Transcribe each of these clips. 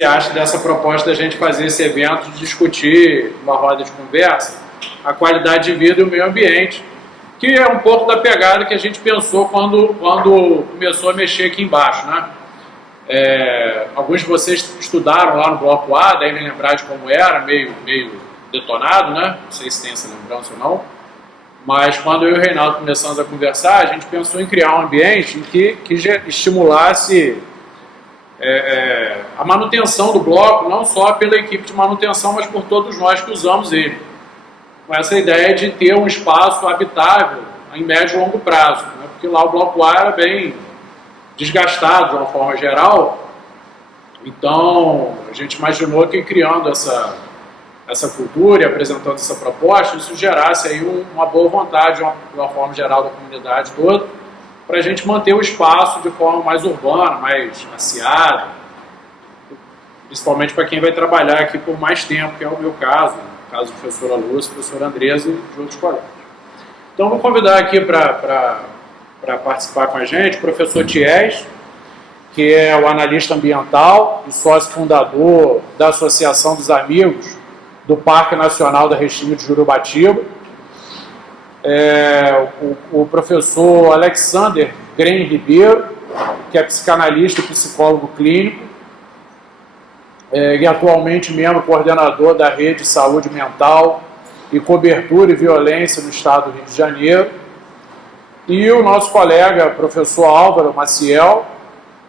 Você acha dessa proposta da gente fazer esse evento, de discutir uma roda de conversa, a qualidade de vida e o meio ambiente, que é um pouco da pegada que a gente pensou quando começou a mexer aqui embaixo, né? Alguns de vocês estudaram lá no Bloco A, devem lembrar de como era, meio detonado, né? Não sei se tem essa lembrança ou não. Mas quando eu e o Reinaldo começamos a conversar, a gente pensou em criar um ambiente em que estimulasse a manutenção do bloco, não só pela equipe de manutenção, mas por todos nós que usamos ele. Com essa ideia de ter um espaço habitável em médio e longo prazo, né? Porque lá o Bloco A era bem desgastado de uma forma geral, então a gente imaginou que criando essa cultura e apresentando essa proposta, isso gerasse aí uma boa vontade de uma forma geral da comunidade toda, para a gente manter o espaço de forma mais urbana, mais aciada, principalmente para quem vai trabalhar aqui por mais tempo, que é o meu caso, o caso da professora Lúcia, professora Andresa e de outros colegas. Então vou convidar aqui para participar com a gente o professor Thies, que é o analista ambiental e sócio fundador da Associação dos Amigos do Parque Nacional da Restinga de Jurubatiba. O professor Alexander Gren Ribeiro, que é psicanalista e psicólogo clínico, e atualmente membro coordenador da Rede de Saúde Mental e Cobertura e Violência no Estado do Rio de Janeiro. E o nosso colega, professor Álvaro Maciel,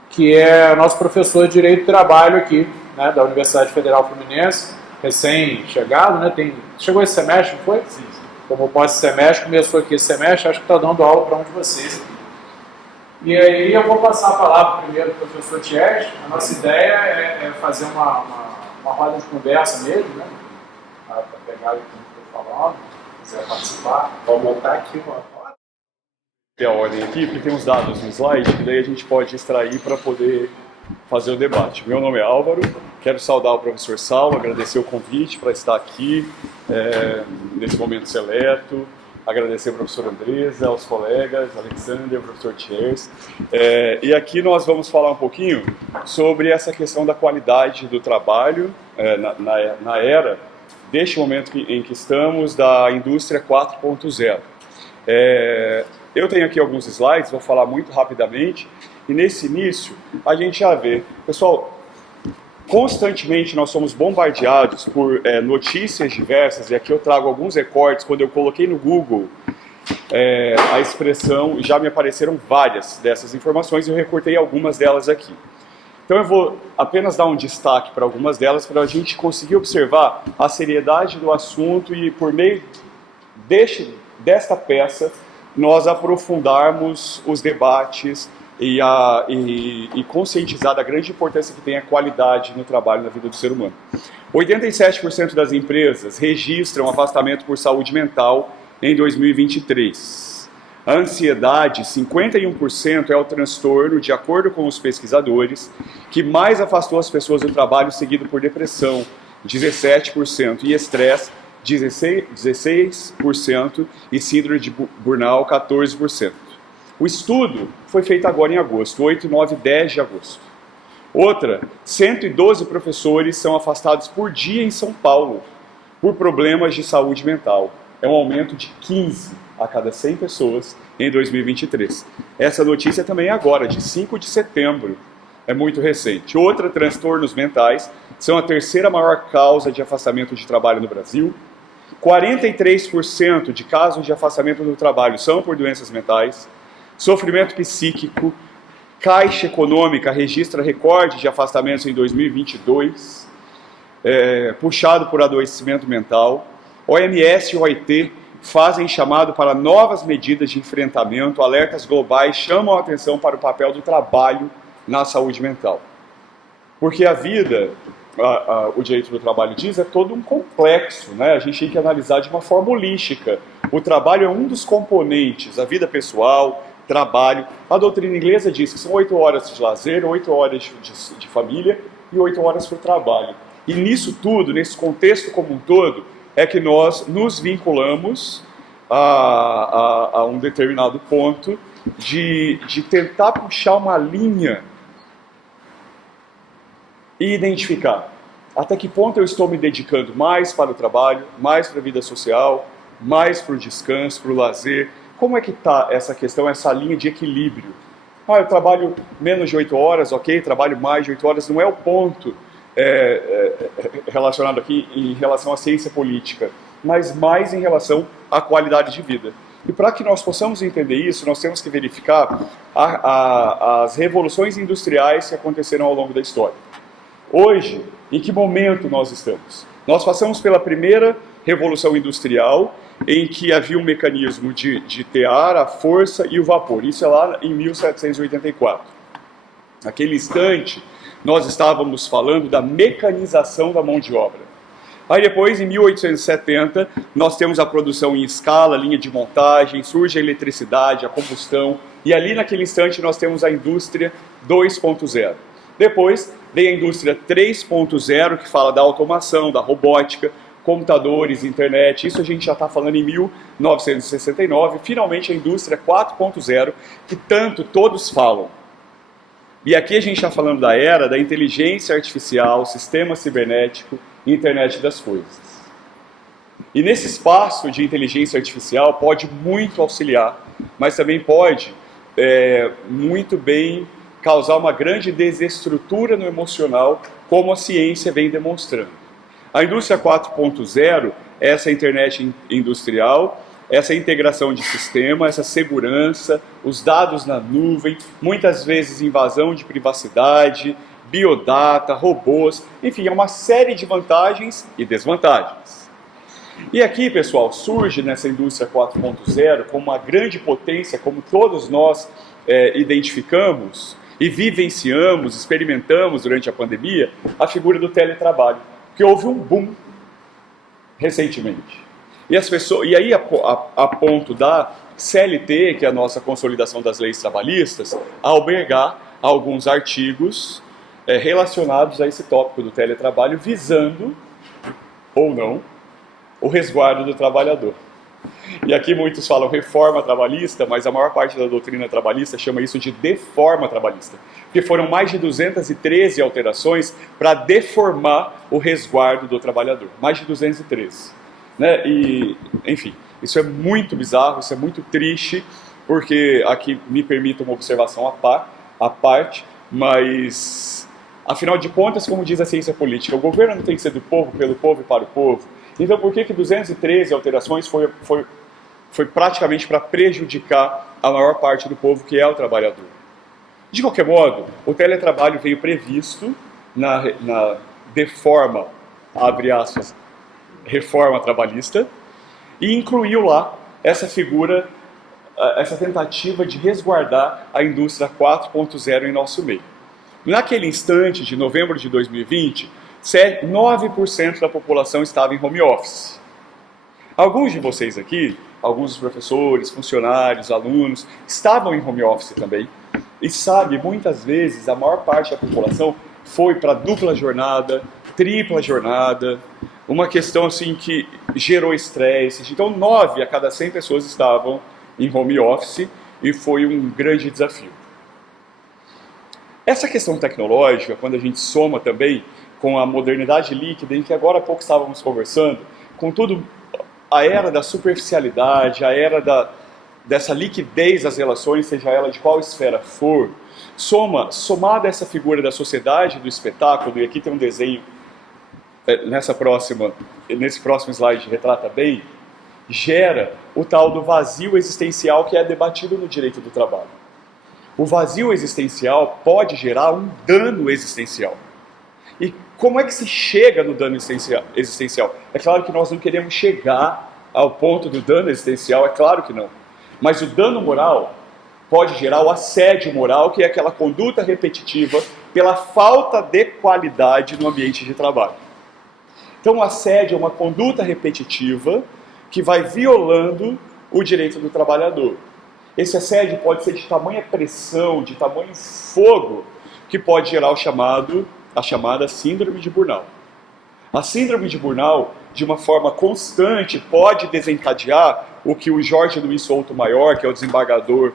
que é nosso professor de Direito do Trabalho aqui, né, da Universidade Federal Fluminense, recém-chegado, né? Chegou esse semestre, não foi? Sim. Como pós-semestre, começou aqui esse semestre, acho que está dando aula para um de vocês. E aí eu vou passar a palavra primeiro para o professor Thies. A nossa ideia é fazer uma roda de conversa mesmo, né? Para pegar o que eu estou falando, se quiser participar. Vou montar aqui uma roda. Tem a ordem aqui, porque tem uns dados no slide que daí a gente pode extrair para poder fazer o debate. Meu nome é Álvaro, quero saudar o professor Saulo, agradecer o convite para estar aqui nesse momento seleto, agradecer ao professor Andresa, aos colegas, Alexander, ao professor Thiers. E aqui nós vamos falar um pouquinho sobre essa questão da qualidade do trabalho na era deste momento em que estamos, da indústria 4.0. Eu tenho aqui alguns slides, vou falar muito rapidamente, e nesse início a gente já vê, pessoal, constantemente nós somos bombardeados por notícias diversas, e aqui eu trago alguns recortes. Quando eu coloquei no Google a expressão, já me apareceram várias dessas informações, e eu recortei algumas delas aqui. Então eu vou apenas dar um destaque para algumas delas, para a gente conseguir observar a seriedade do assunto e, por meio desta peça, nós aprofundarmos os debates e conscientizar da grande importância que tem a qualidade no trabalho na vida do ser humano. 87% das empresas registram afastamento por saúde mental em 2023. A ansiedade, 51%, é o transtorno, de acordo com os pesquisadores, que mais afastou as pessoas do trabalho, seguido por depressão, 17%, e estresse, 16%, e síndrome de burnout, 14%. O estudo foi feito agora em agosto, 8, 9 e 10 de agosto. Outra, 112 professores são afastados por dia em São Paulo por problemas de saúde mental. É um aumento de 15 a cada 100 pessoas em 2023. Essa notícia também é agora, de 5 de setembro. É muito recente. Outra, transtornos mentais são a terceira maior causa de afastamento de trabalho no Brasil. 43% de casos de afastamento do trabalho são por doenças mentais. Sofrimento psíquico. Caixa Econômica registra recorde de afastamentos em 2022, puxado por adoecimento mental. OMS e OIT fazem chamado para novas medidas de enfrentamento. Alertas globais chamam a atenção para o papel do trabalho na saúde mental. Porque a vida, o direito do trabalho diz, é todo um complexo, né? A gente tem que analisar de uma forma holística. O trabalho é um dos componentes, a vida pessoal, trabalho. A doutrina inglesa diz que são 8 horas de lazer, 8 horas de família e 8 horas para o trabalho. E nisso tudo, nesse contexto como um todo, é que nós nos vinculamos a um determinado ponto de tentar puxar uma linha e identificar até que ponto eu estou me dedicando mais para o trabalho, mais para a vida social, mais para o descanso, para o lazer. Como é que está essa questão, essa linha de equilíbrio? Eu trabalho menos de 8 horas, ok, trabalho mais de 8 horas, não é o ponto relacionado aqui em relação à ciência política, mas mais em relação à qualidade de vida. E para que nós possamos entender isso, nós temos que verificar as revoluções industriais que aconteceram ao longo da história. Hoje, em que momento nós estamos? Nós passamos pela primeira revolução industrial, em que havia um mecanismo de tear, a força e o vapor. Isso é lá em 1784. Naquele instante, nós estávamos falando da mecanização da mão de obra. Aí depois, em 1870, nós temos a produção em escala, linha de montagem, surge a eletricidade, a combustão, e ali naquele instante nós temos a indústria 2.0. Depois vem a indústria 3.0, que fala da automação, da robótica, computadores, internet. Isso a gente já está falando em 1969. Finalmente a indústria 4.0, que tanto todos falam. E aqui a gente está falando da era da inteligência artificial, sistema cibernético, internet das coisas. E nesse espaço de inteligência artificial pode muito auxiliar, mas também pode muito bem causar uma grande desestrutura no emocional, como a ciência vem demonstrando. A indústria 4.0 é essa internet industrial, essa integração de sistema, essa segurança, os dados na nuvem, muitas vezes invasão de privacidade, biodata, robôs, enfim, é uma série de vantagens e desvantagens. E aqui, pessoal, surge nessa indústria 4.0 como uma grande potência, como todos nós identificamos e vivenciamos, experimentamos durante a pandemia, a figura do teletrabalho, porque houve um boom recentemente. E as pessoas, e aí a ponto da CLT, que é a nossa consolidação das leis trabalhistas, albergar alguns artigos relacionados a esse tópico do teletrabalho, visando, ou não, o resguardo do trabalhador. E aqui muitos falam reforma trabalhista, mas a maior parte da doutrina trabalhista chama isso de deforma trabalhista, porque foram mais de 213 alterações para deformar o resguardo do trabalhador, mais de 213. Né? E, enfim, isso é muito bizarro, isso é muito triste, porque aqui me permite uma observação à parte, mas, afinal de contas, como diz a ciência política, o governo não tem que ser do povo, pelo povo e para o povo. Então, por que 213 alterações foi praticamente para prejudicar a maior parte do povo, que é o trabalhador? De qualquer modo, o teletrabalho veio previsto na deforma, abre aspas, reforma trabalhista, e incluiu lá essa figura, essa tentativa de resguardar a indústria 4.0 em nosso meio. Naquele instante, de novembro de 2020, 9% da população estava em home office. Alguns de vocês aqui, alguns dos professores, funcionários, alunos, estavam em home office também. E sabe, muitas vezes a maior parte da população foi para dupla jornada, tripla jornada, uma questão assim que gerou estresse. Então 9 a cada 100 pessoas estavam em home office e foi um grande desafio. Essa questão tecnológica, quando a gente soma também com a modernidade líquida, em que agora há pouco estávamos conversando, com tudo a era da superficialidade, a era dessa liquidez das relações, seja ela de qual esfera for, somada a essa figura da sociedade do espetáculo, e aqui tem um desenho nesse próximo slide retrata bem, gera o tal do vazio existencial que é debatido no direito do trabalho. O vazio existencial pode gerar um dano existencial. E como é que se chega no dano existencial? É claro que nós não queremos chegar ao ponto do dano existencial, é claro que não. Mas o dano moral pode gerar o assédio moral, que é aquela conduta repetitiva pela falta de qualidade no ambiente de trabalho. Então o assédio é uma conduta repetitiva que vai violando o direito do trabalhador. Esse assédio pode ser de tamanha pressão, de tamanho fogo, que pode gerar a chamada síndrome de burnout. A síndrome de burnout, de uma forma constante, pode desencadear o que o Jorge Luiz Souto-Maior, que é o desembargador,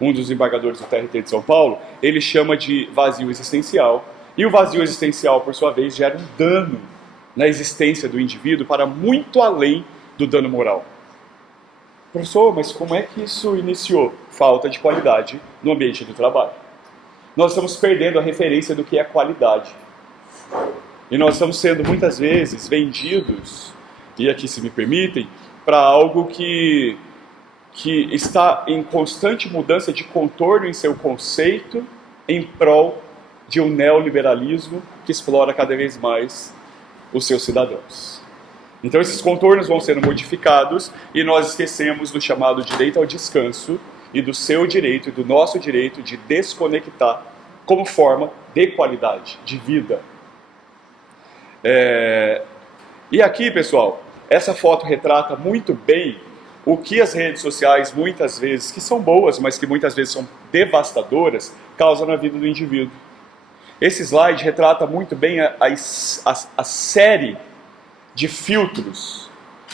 um dos desembargadores do TRT de São Paulo, ele chama de vazio existencial, E o vazio existencial, por sua vez, gera um dano na existência do indivíduo para muito além do dano moral. Professor, mas como é que isso iniciou? Falta de qualidade no ambiente do trabalho. Nós estamos perdendo a referência do que é qualidade. E nós estamos sendo muitas vezes vendidos, e aqui se me permitem, para algo que está em constante mudança de contorno em seu conceito em prol de um neoliberalismo que explora cada vez mais os seus cidadãos. Então esses contornos vão sendo modificados e nós esquecemos do chamado direito ao descanso e do seu direito e do nosso direito de desconectar como forma de qualidade de vida. E aqui, pessoal, essa foto retrata muito bem o que as redes sociais muitas vezes, que são boas, mas que muitas vezes são devastadoras, causam na vida do indivíduo. Esse slide retrata muito bem a série de filtros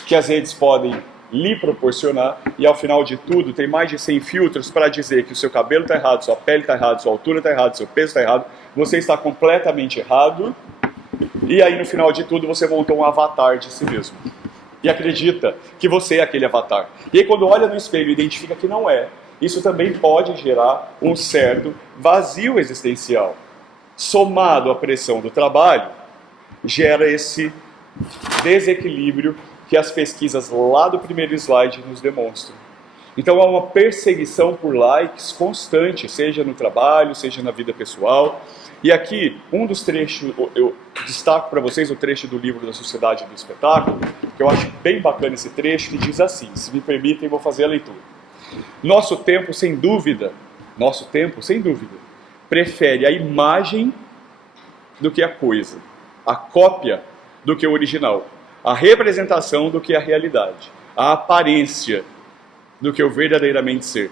que as redes podem lhe proporcionar, e ao final de tudo tem mais de 100 filtros para dizer que o seu cabelo está errado, sua pele está errada, sua altura está errada, seu peso está errado, você está completamente errado, e aí no final de tudo você montou um avatar de si mesmo. E acredita que você é aquele avatar. E aí quando olha no espelho e identifica que não é, isso também pode gerar um certo vazio existencial. Somado à pressão do trabalho, gera esse desequilíbrio que as pesquisas lá do primeiro slide nos demonstram. Então há uma perseguição por likes constante, seja no trabalho, seja na vida pessoal. E aqui, um dos trechos, eu destaco para vocês o trecho do livro da Sociedade do Espetáculo, que eu acho bem bacana esse trecho, que diz assim, se me permitem, vou fazer a leitura. Nosso tempo, sem dúvida, prefere a imagem do que a coisa, a cópia do que o original, a representação do que a realidade, a aparência do que o verdadeiramente ser.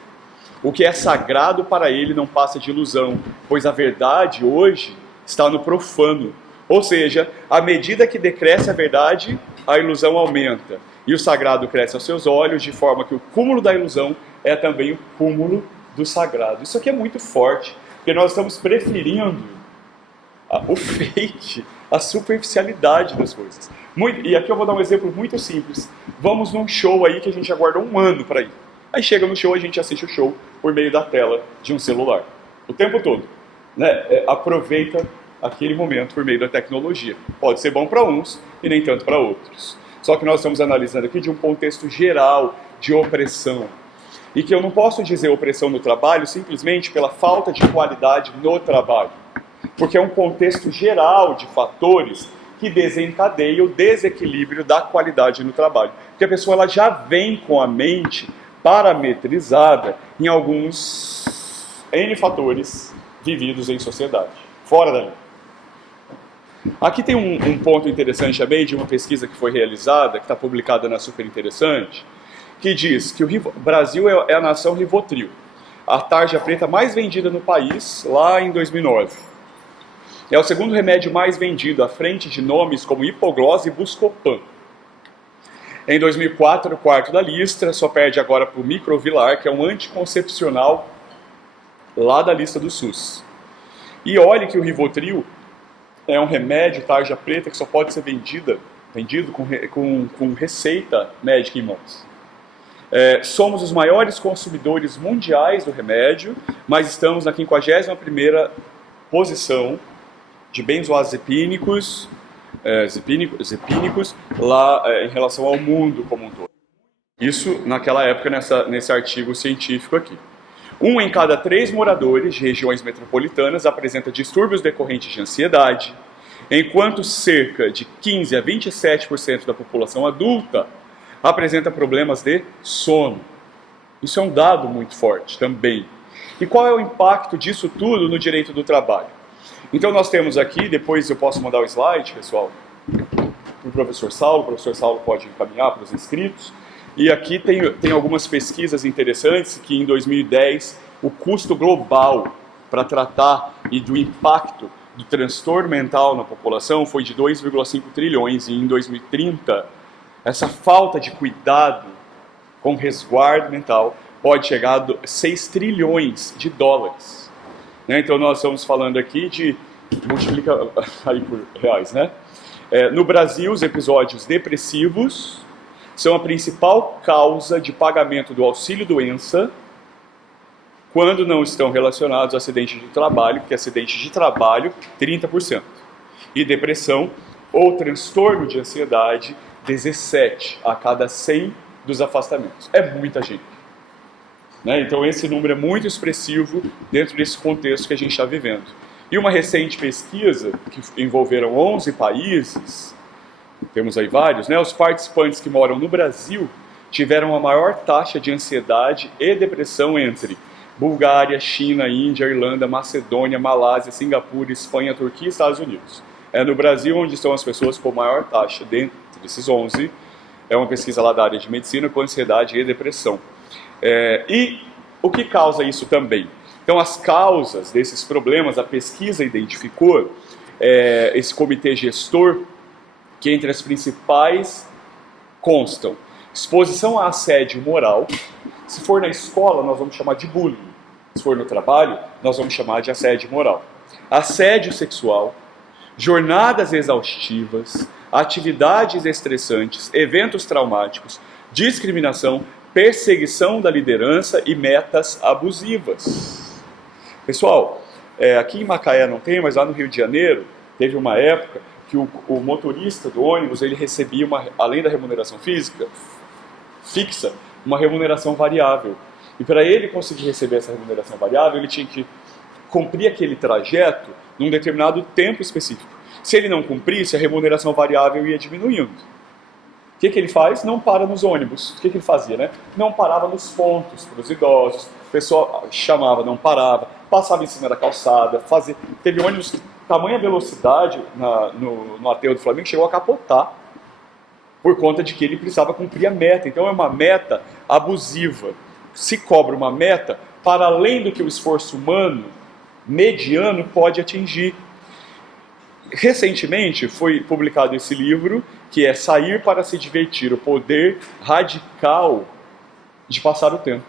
O que é sagrado para ele não passa de ilusão, pois a verdade hoje está no profano. Ou seja, à medida que decresce a verdade, a ilusão aumenta. E o sagrado cresce aos seus olhos, de forma que o cúmulo da ilusão é também o cúmulo do sagrado. Isso aqui é muito forte, porque nós estamos preferindo o fake, a superficialidade das coisas. E aqui eu vou dar um exemplo muito simples. Vamos num show aí que a gente aguarda um ano para ir. Aí chega no show, a gente assiste o show por meio da tela de um celular. O tempo todo. Né? Aproveita aquele momento por meio da tecnologia. Pode ser bom para uns e nem tanto para outros. Só que nós estamos analisando aqui de um contexto geral de opressão. E que eu não posso dizer opressão no trabalho simplesmente pela falta de qualidade no trabalho. Porque é um contexto geral de fatores que desencadeiam o desequilíbrio da qualidade no trabalho. Porque a pessoa ela já vem com a mente parametrizada em alguns N fatores vividos em sociedade, fora da lei. Aqui tem um ponto interessante também de uma pesquisa que foi realizada, que está publicada na Super Interessante, que diz que o Brasil é a nação Rivotril, a tarja preta mais vendida no país lá em 2009. É o segundo remédio mais vendido, à frente de nomes como Hipoglose e Buscopan. Em 2004, o quarto da lista, só perde agora para o Microvilar, que é um anticoncepcional lá da lista do SUS. E olhe que o Rivotril é um remédio tarja preta que só pode ser vendido com receita médica em mãos. Somos os maiores consumidores mundiais do remédio, mas estamos na 51ª posição de benzodiazepínicos, lá em relação ao mundo como um todo. Isso naquela época, nesse artigo científico aqui. 1 em cada 3 moradores de regiões metropolitanas apresenta distúrbios decorrentes de ansiedade, enquanto cerca de 15 a 27% da população adulta apresenta problemas de sono. Isso é um dado muito forte também. E qual é o impacto disso tudo no direito do trabalho? Então nós temos aqui, depois eu posso mandar o slide, pessoal, para o professor Saulo pode encaminhar para os inscritos. E aqui tem algumas pesquisas interessantes que em 2010 o custo global para tratar e do impacto do transtorno mental na população foi de 2,5 trilhões e em 2030 essa falta de cuidado com resguardo mental pode chegar a 6 trilhões de dólares. Então nós estamos falando aqui de multiplica aí por reais, né? No Brasil, os episódios depressivos são a principal causa de pagamento do auxílio-doença quando não estão relacionados a acidente de trabalho, porque acidente de trabalho, 30%. E depressão ou transtorno de ansiedade, 17 a cada 100 dos afastamentos. É muita gente. Né? Então esse número é muito expressivo dentro desse contexto que a gente está vivendo. E uma recente pesquisa, que envolveram 11 países, temos aí vários, né? Os participantes que moram no Brasil tiveram a maior taxa de ansiedade e depressão entre Bulgária, China, Índia, Irlanda, Macedônia, Malásia, Singapura, Espanha, Turquia e Estados Unidos. É no Brasil onde estão as pessoas com maior taxa, dentre esses 11, é uma pesquisa lá da área de medicina, com ansiedade e depressão. E o que causa isso também? Então, as causas desses problemas, a pesquisa identificou esse comitê gestor, que entre as principais constam exposição a assédio moral. Se for na escola, nós vamos chamar de bullying. Se for no trabalho, nós vamos chamar de assédio moral. Assédio sexual, jornadas exaustivas, atividades estressantes, eventos traumáticos, discriminação, perseguição da liderança e metas abusivas. Pessoal, aqui em Macaé não tem, mas lá no Rio de Janeiro teve uma época que o motorista do ônibus ele recebia, além da remuneração fixa, uma remuneração variável. E para ele conseguir receber essa remuneração variável, ele tinha que cumprir aquele trajeto num determinado tempo específico. Se ele não cumprisse, a remuneração variável ia diminuindo. O que ele faz? Não para nos ônibus. O que ele fazia, né? Não parava nos pontos para os idosos. O pessoal chamava, não parava. Passava em cima da calçada. Teve ônibus que tamanha velocidade no aterro do Flamengo chegou a capotar por conta de que ele precisava cumprir a meta. Então é uma meta abusiva. Se cobra uma meta para além do que o esforço humano mediano pode atingir. Recentemente foi publicado esse livro, que é Sair para se Divertir, o poder radical de passar o tempo.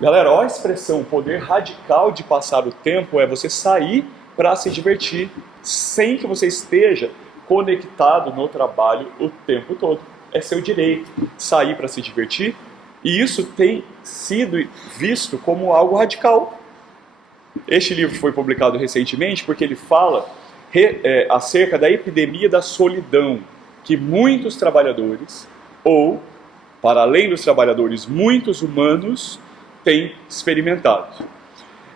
Galera, olha a expressão, poder radical de passar o tempo é você sair para se divertir, sem que você esteja conectado no trabalho o tempo todo. É seu direito sair para se divertir, e isso tem sido visto como algo radical. Este livro foi publicado recentemente porque ele fala acerca da epidemia da solidão que muitos trabalhadores, ou, para além dos trabalhadores, muitos humanos têm experimentado.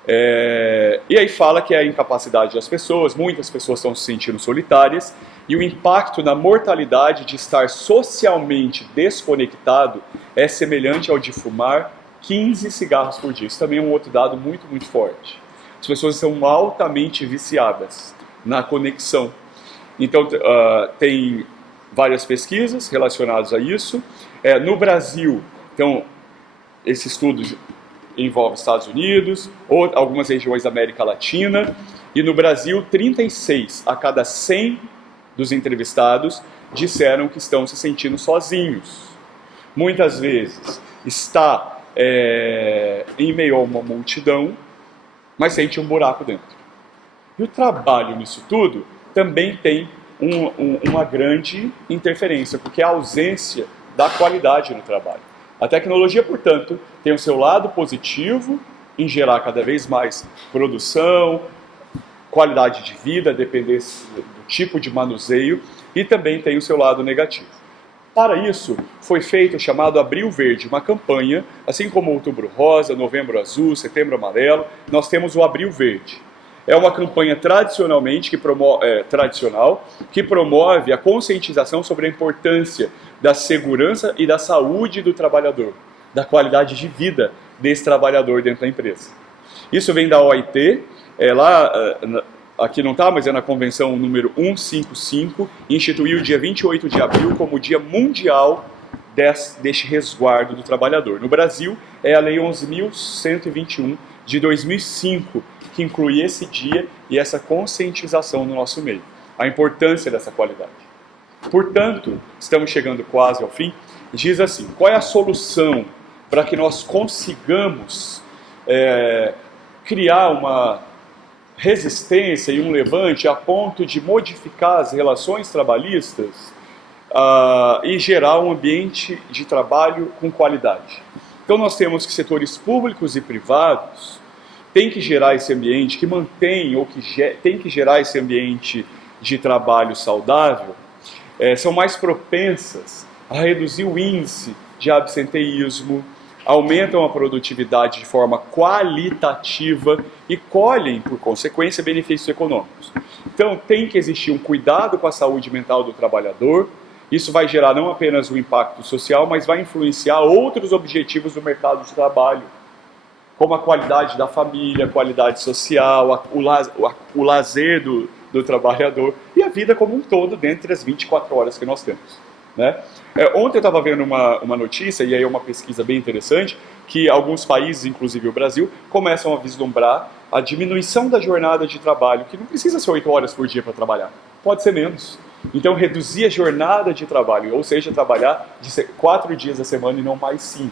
E aí fala que é a incapacidade das pessoas, muitas pessoas estão se sentindo solitárias, e o impacto na mortalidade de estar socialmente desconectado é semelhante ao de fumar 15 cigarros por dia. Isso também é um outro dado muito, muito forte. As pessoas são altamente viciadas na conexão. Então, tem várias pesquisas relacionadas a isso. No Brasil, então, esse estudo envolve Estados Unidos, ou algumas regiões da América Latina, e no Brasil, 36 a cada 100 dos entrevistados disseram que estão se sentindo sozinhos. Muitas vezes está em meio a uma multidão, mas sente um buraco dentro. E o trabalho nisso tudo também tem uma grande interferência, porque é a ausência da qualidade no trabalho. A tecnologia, portanto, tem o seu lado positivo em gerar cada vez mais produção, qualidade de vida, depender do tipo de manuseio, e também tem o seu lado negativo. Para isso, foi feito o chamado Abril Verde, uma campanha, assim como Outubro Rosa, Novembro Azul, Setembro Amarelo, nós temos o Abril Verde. É uma campanha tradicional que promove a conscientização sobre a importância da segurança e da saúde do trabalhador, da qualidade de vida desse trabalhador dentro da empresa. Isso vem da OIT, aqui não está, mas é na convenção número 155, instituiu o dia 28 de abril como o Dia Mundial deste resguardo do trabalhador. No Brasil, é a Lei 11.121 de 2005, que inclui esse dia e essa conscientização no nosso meio, a importância dessa qualidade. Portanto, estamos chegando quase ao fim, diz assim, qual é a solução para que nós consigamos criar uma resistência e um levante a ponto de modificar as relações trabalhistas e gerar um ambiente de trabalho com qualidade. Então nós temos que setores públicos e privados têm que gerar esse ambiente que mantém ou que tem que gerar esse ambiente de trabalho saudável, são mais propensas a reduzir o índice de absenteísmo, aumentam a produtividade de forma qualitativa e colhem, por consequência, benefícios econômicos. Então tem que existir um cuidado com a saúde mental do trabalhador. Isso vai gerar não apenas um impacto social, mas vai influenciar outros objetivos do mercado de trabalho, como a qualidade da família, a qualidade social, o lazer do trabalhador e a vida como um todo dentro das 24 horas que nós temos, né? Ontem eu estava vendo uma notícia, e aí é uma pesquisa bem interessante, que alguns países, inclusive o Brasil, começam a vislumbrar a diminuição da jornada de trabalho, que não precisa ser 8 horas por dia para trabalhar, pode ser menos. Então reduzir a jornada de trabalho, ou seja, trabalhar de 4 dias a semana e não mais 5.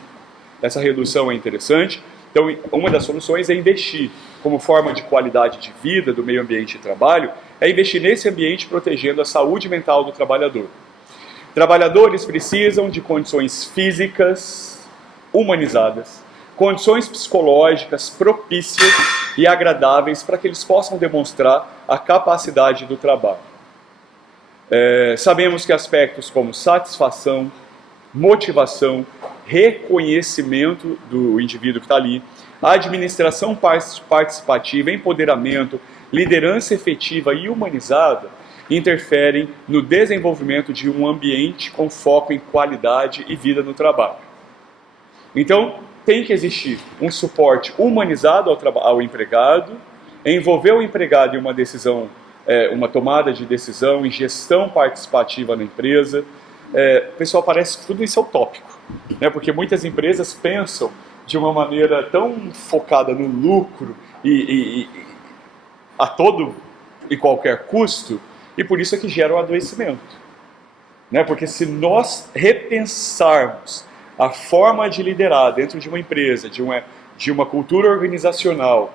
Essa redução é interessante. Então, uma das soluções é investir, como forma de qualidade de vida, do meio ambiente de trabalho, é investir nesse ambiente protegendo a saúde mental do trabalhador. Trabalhadores precisam de condições físicas humanizadas, condições psicológicas propícias e agradáveis para que eles possam demonstrar a capacidade do trabalho. Sabemos que aspectos como satisfação, motivação, reconhecimento do indivíduo que está ali, administração participativa, empoderamento, liderança efetiva e humanizada interferem no desenvolvimento de um ambiente com foco em qualidade e vida no trabalho. Então, tem que existir um suporte humanizado ao empregado, envolver o empregado em uma decisão, uma tomada de decisão, em gestão participativa na empresa. Pessoal, parece que tudo isso é utópico, né? Porque muitas empresas pensam de uma maneira tão focada no lucro e a todo e qualquer custo, e por isso é que gera o adoecimento, né? Porque se nós repensarmos a forma de liderar dentro de uma empresa, de uma cultura organizacional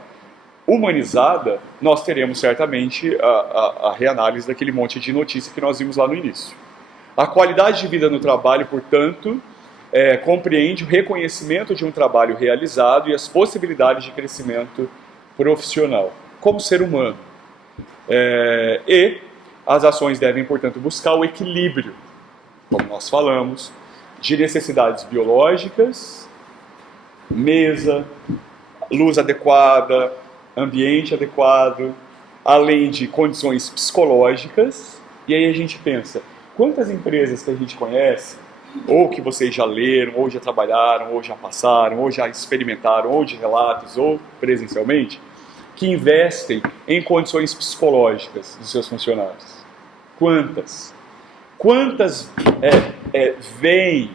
humanizada, nós teremos certamente a reanálise daquele monte de notícia que nós vimos lá no início. A qualidade de vida no trabalho, portanto, compreende o reconhecimento de um trabalho realizado e as possibilidades de crescimento profissional, como ser humano. E as ações devem, portanto, buscar o equilíbrio, como nós falamos, de necessidades biológicas, mesa, luz adequada, ambiente adequado, além de condições psicológicas. E aí a gente pensa, quantas empresas que a gente conhece, ou que vocês já leram, ou já trabalharam, ou já passaram, ou já experimentaram, ou de relatos, ou presencialmente, que investem em condições psicológicas dos seus funcionários? Quantas? Quantas veem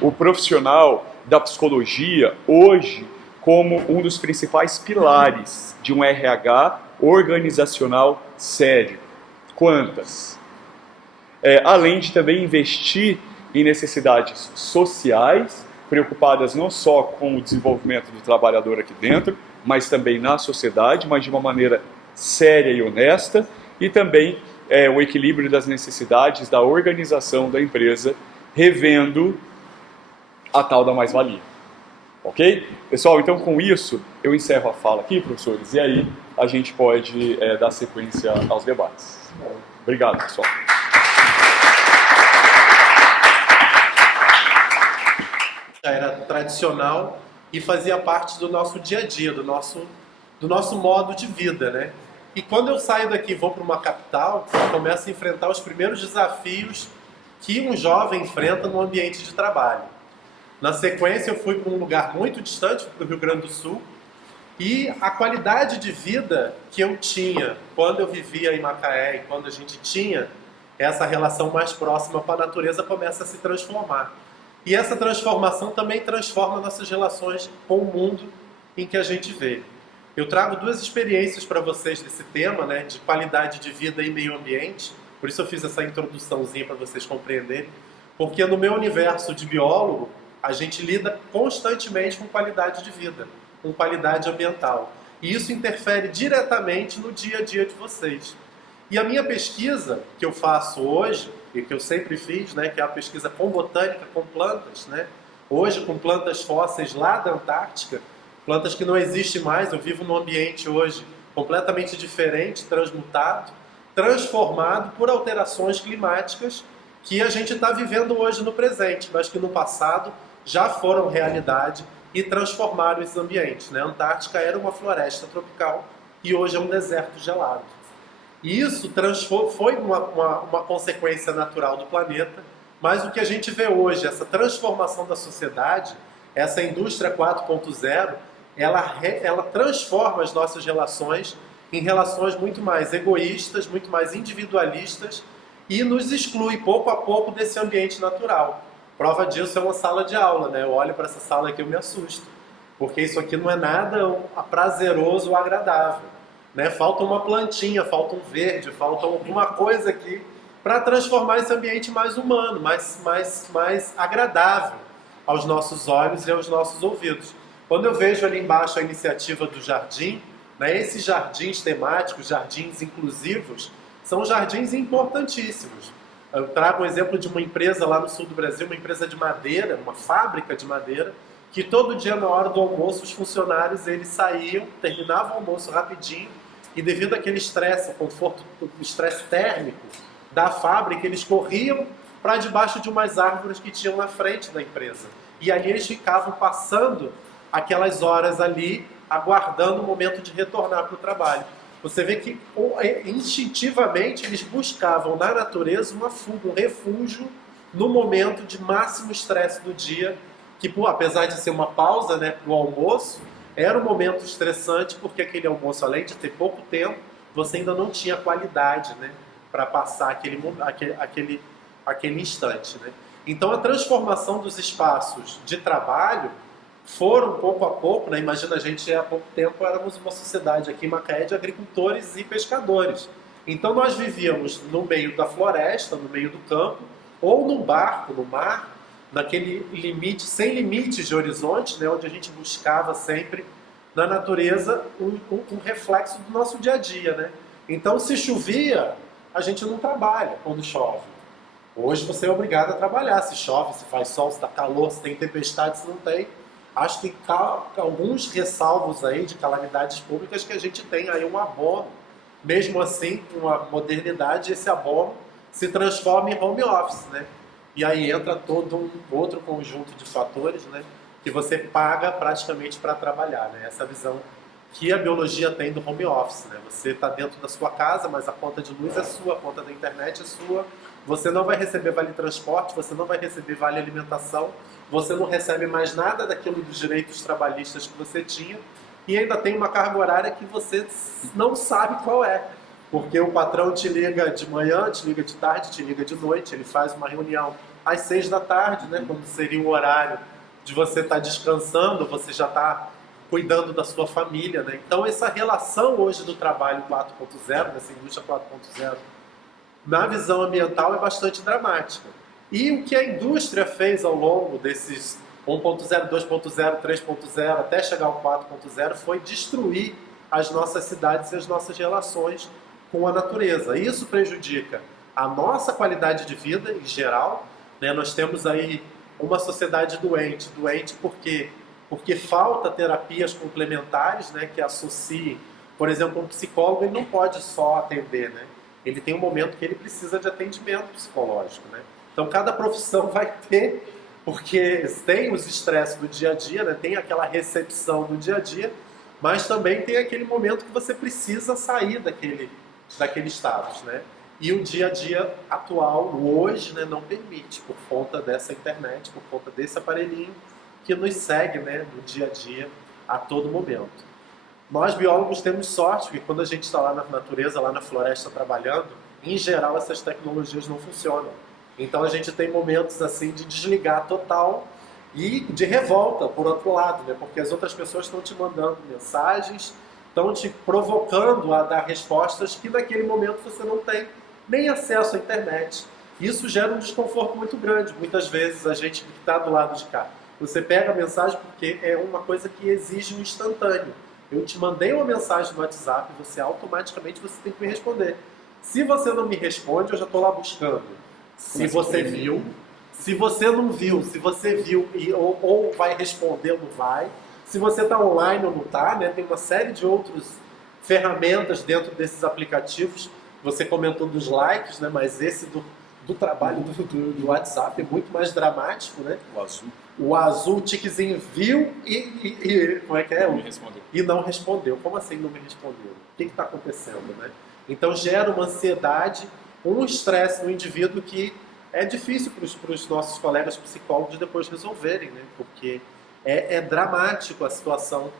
o profissional da psicologia hoje como um dos principais pilares de um RH organizacional sério? Quantas? Além de também investir em necessidades sociais, preocupadas não só com o desenvolvimento do trabalhador aqui dentro, mas também na sociedade, mas de uma maneira séria e honesta, e também o equilíbrio das necessidades da organização da empresa, revendo a tal da mais-valia. Ok? Pessoal, então com isso eu encerro a fala aqui, professores, e aí a gente pode dar sequência aos debates. Obrigado, pessoal. Já era tradicional e fazia parte do nosso dia a dia, do nosso modo de vida, né? E quando eu saio daqui e vou para uma capital, eu começo a enfrentar os primeiros desafios que um jovem enfrenta no ambiente de trabalho. Na sequência, eu fui para um lugar muito distante, do Rio Grande do Sul, e a qualidade de vida que eu tinha quando eu vivia em Macaé e quando a gente tinha essa relação mais próxima com a natureza começa a se transformar. E essa transformação também transforma nossas relações com o mundo em que a gente vê. Eu trago 2 experiências para vocês desse tema, né, de qualidade de vida e meio ambiente. Por isso eu fiz essa introduçãozinha para vocês compreenderem. Porque no meu universo de biólogo, a gente lida constantemente com qualidade de vida, com qualidade ambiental. E isso interfere diretamente no dia a dia de vocês. E a minha pesquisa que eu faço hoje, e que eu sempre fiz, né, que é a pesquisa com botânica, com plantas, né, hoje com plantas fósseis lá da Antártica, plantas que não existem mais, eu vivo num ambiente hoje completamente diferente, transmutado, transformado por alterações climáticas que a gente está vivendo hoje no presente, mas que no passado já foram realidade e transformaram esses ambientes, né? A Antártica era uma floresta tropical e hoje é um deserto gelado. E isso foi uma consequência natural do planeta, mas o que a gente vê hoje, essa transformação da sociedade, essa indústria 4.0, ela transforma as nossas relações em relações muito mais egoístas, muito mais individualistas e nos exclui pouco a pouco desse ambiente natural. Prova disso é uma sala de aula, né? Eu olho para essa sala aqui e eu me assusto, porque isso aqui não é nada prazeroso ou agradável. Né? Falta uma plantinha, falta um verde, falta alguma coisa aqui para transformar esse ambiente mais humano, mais agradável aos nossos olhos e aos nossos ouvidos. Quando eu vejo ali embaixo a iniciativa do jardim, né, esses jardins temáticos, jardins inclusivos, são jardins importantíssimos. Eu trago um exemplo de uma empresa lá no sul do Brasil, uma empresa de madeira, uma fábrica de madeira, que todo dia na hora do almoço os funcionários eles saíam, terminavam o almoço rapidinho e devido àquele estresse, conforto, estresse térmico da fábrica, eles corriam para debaixo de umas árvores que tinham na frente da empresa. E ali eles ficavam passando aquelas horas ali, aguardando o momento de retornar para o trabalho. Você vê que instintivamente eles buscavam na natureza uma fuga, um refúgio no momento de máximo estresse do dia, que apesar de ser uma pausa, né, para o almoço, era um momento estressante porque aquele almoço, além de ter pouco tempo, você ainda não tinha qualidade, né, para passar aquele instante. Né? Então a transformação dos espaços de trabalho foram pouco a pouco, né? Imagina, a gente há pouco tempo éramos uma sociedade aqui em Macaé de agricultores e pescadores. Então nós vivíamos no meio da floresta, no meio do campo, ou num barco, no mar, naquele limite, sem limites de horizonte, né? Onde a gente buscava sempre na natureza um reflexo do nosso dia a dia. Né? Então se chovia, a gente não trabalha quando chove. Hoje você é obrigado a trabalhar, se chove, se faz sol, se está calor, se tem tempestade, se não tem. Acho que tem alguns ressalvos aí de calamidades públicas que a gente tem aí um abono. Mesmo assim, com a modernidade, esse abono se transforma em home office, né? E aí entra todo um outro conjunto de fatores, né? Que você paga praticamente para trabalhar, né? Essa visão que a biologia tem do home office, né? Você está dentro da sua casa, mas a conta de luz é sua, a conta da internet é sua. Você não vai receber vale transporte, você não vai receber vale alimentação, você não recebe mais nada daquilo dos direitos trabalhistas que você tinha e ainda tem uma carga horária que você não sabe qual é. Porque o patrão te liga de manhã, te liga de tarde, te liga de noite, ele faz uma reunião às 6 da tarde, né, quando seria o horário de você estar descansando, você já está cuidando da sua família. Né? Então essa relação hoje do trabalho 4.0, dessa indústria 4.0, na visão ambiental é bastante dramática. E o que a indústria fez ao longo desses 1.0, 2.0, 3.0, até chegar ao 4.0, foi destruir as nossas cidades e as nossas relações com a natureza. Isso prejudica a nossa qualidade de vida em geral. Né? Nós temos aí uma sociedade doente. Doente porque falta terapias complementares, né, que associem. Por exemplo, um psicólogo ele não pode só atender, né? Ele tem um momento que ele precisa de atendimento psicológico, né? Então cada profissão vai ter, porque tem os estresses do dia a dia, né? Tem aquela recepção do dia a dia, mas também tem aquele momento que você precisa sair daquele status, né? E o dia a dia atual, hoje, né, não permite, por conta dessa internet, por conta desse aparelhinho que nos segue, né, no dia a dia, a todo momento. Nós biólogos temos sorte, porque quando a gente está lá na natureza, lá na floresta trabalhando, em geral essas tecnologias não funcionam. Então a gente tem momentos assim de desligar total e de revolta, por outro lado, né? Porque as outras pessoas estão te mandando mensagens, estão te provocando a dar respostas que naquele momento você não tem nem acesso à internet. Isso gera um desconforto muito grande. Muitas vezes a gente que está do lado de cá, você pega a mensagem porque é uma coisa que exige um instantâneo. Eu te mandei uma mensagem no WhatsApp, automaticamente você tem que me responder. Se você não me responde, eu já estou lá buscando. Se você viu, se você não viu, se você viu ou vai responder ou não vai. Se você está online ou não está, né? Tem uma série de outras ferramentas dentro desses aplicativos. Você comentou dos likes, né? Mas esse do trabalho do WhatsApp é muito mais dramático, né? O azul, o tiquezinho viu e como é que é? Não me respondeu. E não respondeu. Como assim não me respondeu? O que está acontecendo, né? Então gera uma ansiedade, um estresse no indivíduo que é difícil para os nossos colegas psicólogos depois resolverem, né? Porque é dramático a situação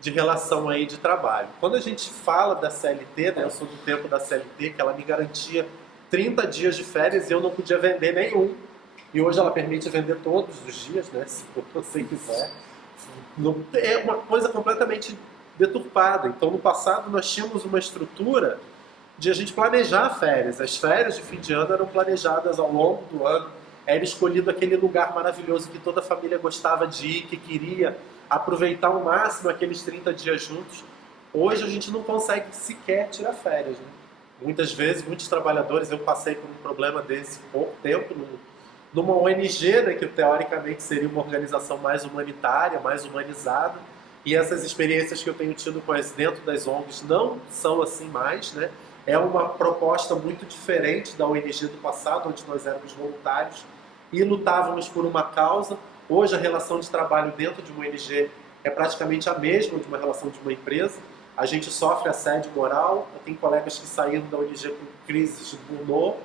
de relação aí de trabalho. Quando a gente fala da CLT, né? Eu sou do tempo da CLT, que ela me garantia 30 dias de férias e eu não podia vender nenhum. E hoje ela permite vender todos os dias, né? Se você quiser. É uma coisa completamente deturpada. Então, no passado, nós tínhamos uma estrutura de a gente planejar férias. As férias de fim de ano eram planejadas ao longo do ano. Era escolhido aquele lugar maravilhoso que toda a família gostava de ir, que queria aproveitar ao máximo aqueles 30 dias juntos. Hoje a gente não consegue sequer tirar férias, né? Muitas vezes, muitos trabalhadores, eu passei por um problema desse há pouco tempo, numa ONG, né, que teoricamente seria uma organização mais humanitária, mais humanizada, e essas experiências que eu tenho tido com as dentro das ONGs não são assim mais, né? É uma proposta muito diferente da ONG do passado, onde nós éramos voluntários e lutávamos por uma causa. Hoje a relação de trabalho dentro de uma ONG é praticamente a mesma de uma relação de uma empresa. A gente sofre assédio moral, tem colegas que saíram da ONG com crises de burnout,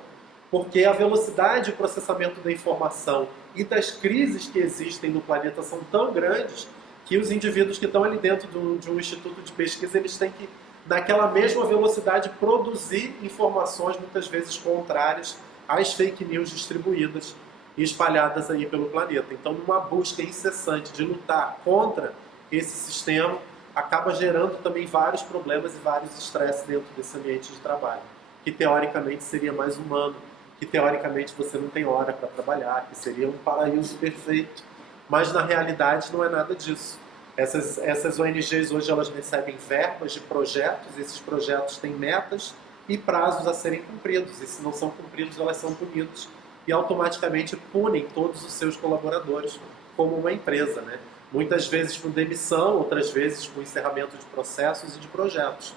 porque a velocidade de processamento da informação e das crises que existem no planeta são tão grandes que os indivíduos que estão ali dentro de um instituto de pesquisa, eles têm que, naquela mesma velocidade, produzir informações muitas vezes contrárias às fake news distribuídas e espalhadas aí pelo planeta. Então, numa busca incessante de lutar contra esse sistema, acaba gerando também vários problemas e vários estresses dentro desse ambiente de trabalho, que teoricamente seria mais humano, que teoricamente você não tem hora para trabalhar, que seria um paraíso perfeito, mas na realidade não é nada disso. Essas ONGs hoje elas recebem verbas de projetos, esses projetos têm metas e prazos a serem cumpridos, e se não são cumpridos elas são punidas e automaticamente punem todos os seus colaboradores como uma empresa, né? Muitas vezes com demissão, outras vezes com encerramento de processos e de projetos.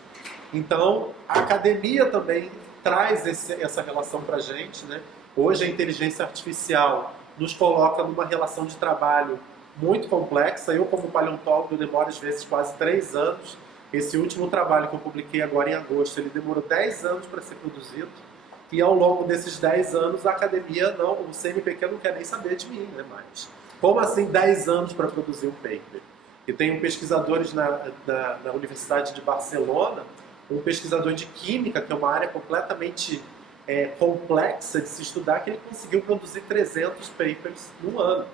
Então, a academia também traz essa relação para a gente, né? Hoje a inteligência artificial nos coloca numa relação de trabalho muito complexa. Eu, como paleontólogo, eu demoro às vezes quase 3 anos. Esse último trabalho que eu publiquei agora em agosto, ele demorou 10 anos para ser produzido. E ao longo desses 10 anos, a academia, o CNPq não quer nem saber de mim, né? Mas como assim 10 anos para produzir um paper? E tem pesquisadores na Universidade de Barcelona, um pesquisador de química, que é uma área completamente complexa de se estudar, que ele conseguiu produzir 300 papers no ano.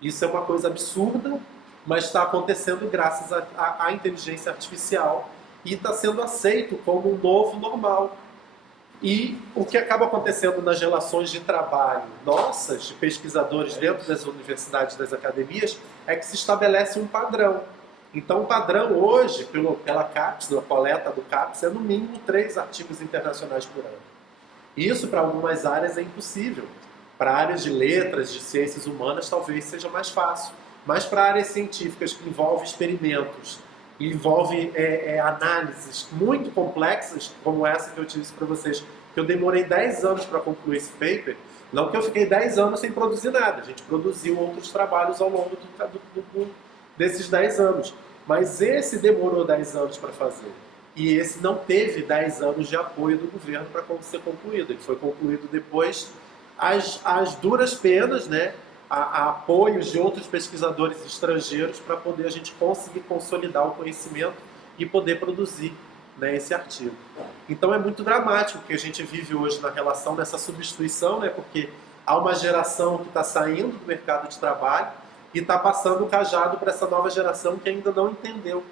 Isso é uma coisa absurda, mas está acontecendo graças à inteligência artificial e está sendo aceito como um novo normal. E o que acaba acontecendo nas relações de trabalho nossas, de pesquisadores dentro das universidades, das academias, é que se estabelece um padrão. Então, o padrão hoje, pela CAPES, pela coleta do CAPES, é no mínimo 3 artigos internacionais por ano. Isso, para algumas áreas, é impossível. Para áreas de letras, de ciências humanas, talvez seja mais fácil. Mas para áreas científicas que envolvem experimentos, envolve análises muito complexas, como essa que eu disse para vocês, que eu demorei 10 anos para concluir esse paper, não que eu fiquei 10 anos sem produzir nada, a gente produziu outros trabalhos ao longo desses 10 anos, mas esse demorou 10 anos para fazer, e esse não teve 10 anos de apoio do governo para ser concluído, ele foi concluído depois às duras penas, né? A apoios de outros pesquisadores estrangeiros para poder a gente conseguir consolidar o conhecimento e poder produzir, né, esse artigo. Então é muito dramático o que a gente vive hoje na relação dessa substituição, né, porque há uma geração que está saindo do mercado de trabalho e está passando o cajado para essa nova geração que ainda não entendeu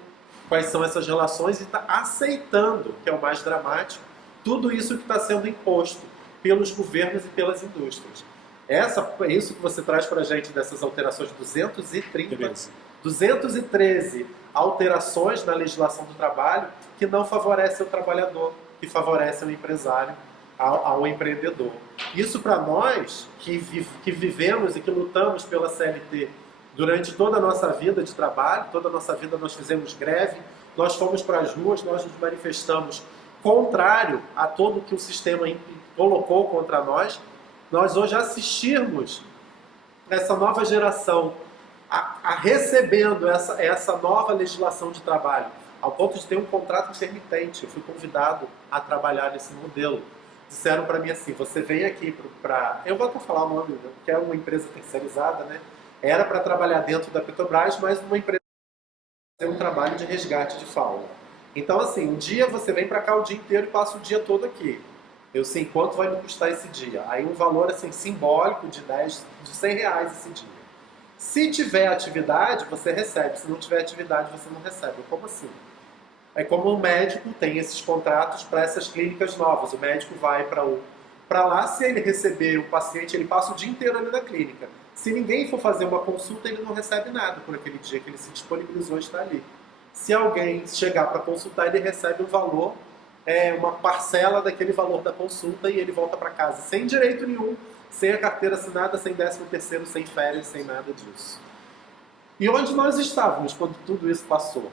quais são essas relações e está aceitando, que é o mais dramático, tudo isso que está sendo imposto pelos governos e pelas indústrias. Isso que você traz para a gente dessas alterações, 213 alterações na legislação do trabalho que não favorecem o trabalhador, que favorecem o empresário, ao empreendedor. Isso para nós que vivemos e que lutamos pela CLT durante toda a nossa vida de trabalho, toda a nossa vida nós fizemos greve, nós fomos para as ruas, nós nos manifestamos contrário a tudo que o sistema colocou contra nós. Nós hoje assistirmos essa nova geração recebendo essa nova legislação de trabalho, ao ponto de ter um contrato intermitente. Eu fui convidado a trabalhar nesse modelo. Disseram para mim assim, você vem aqui para... Eu vou até falar o nome, porque é uma empresa terceirizada, né? Era para trabalhar dentro da Petrobras, mas uma empresa fazer um trabalho de resgate de fauna. Então, assim, um dia você vem para cá o dia inteiro e passa o dia todo aqui. Eu sei quanto vai me custar esse dia. Aí um valor assim simbólico de R$100 esse dia. Se tiver atividade, você recebe. Se não tiver atividade, você não recebe. Como assim? É como o médico tem esses contratos para essas clínicas novas. O médico vai para lá, se ele receber o paciente, ele passa o dia inteiro ali na clínica. Se ninguém for fazer uma consulta, ele não recebe nada por aquele dia que ele se disponibilizou a estar ali. Se alguém chegar para consultar, ele recebe um valor, uma parcela daquele valor da consulta e ele volta para casa sem direito nenhum, sem a carteira assinada, sem 13º, sem férias, sem nada disso. E onde nós estávamos quando tudo isso passou?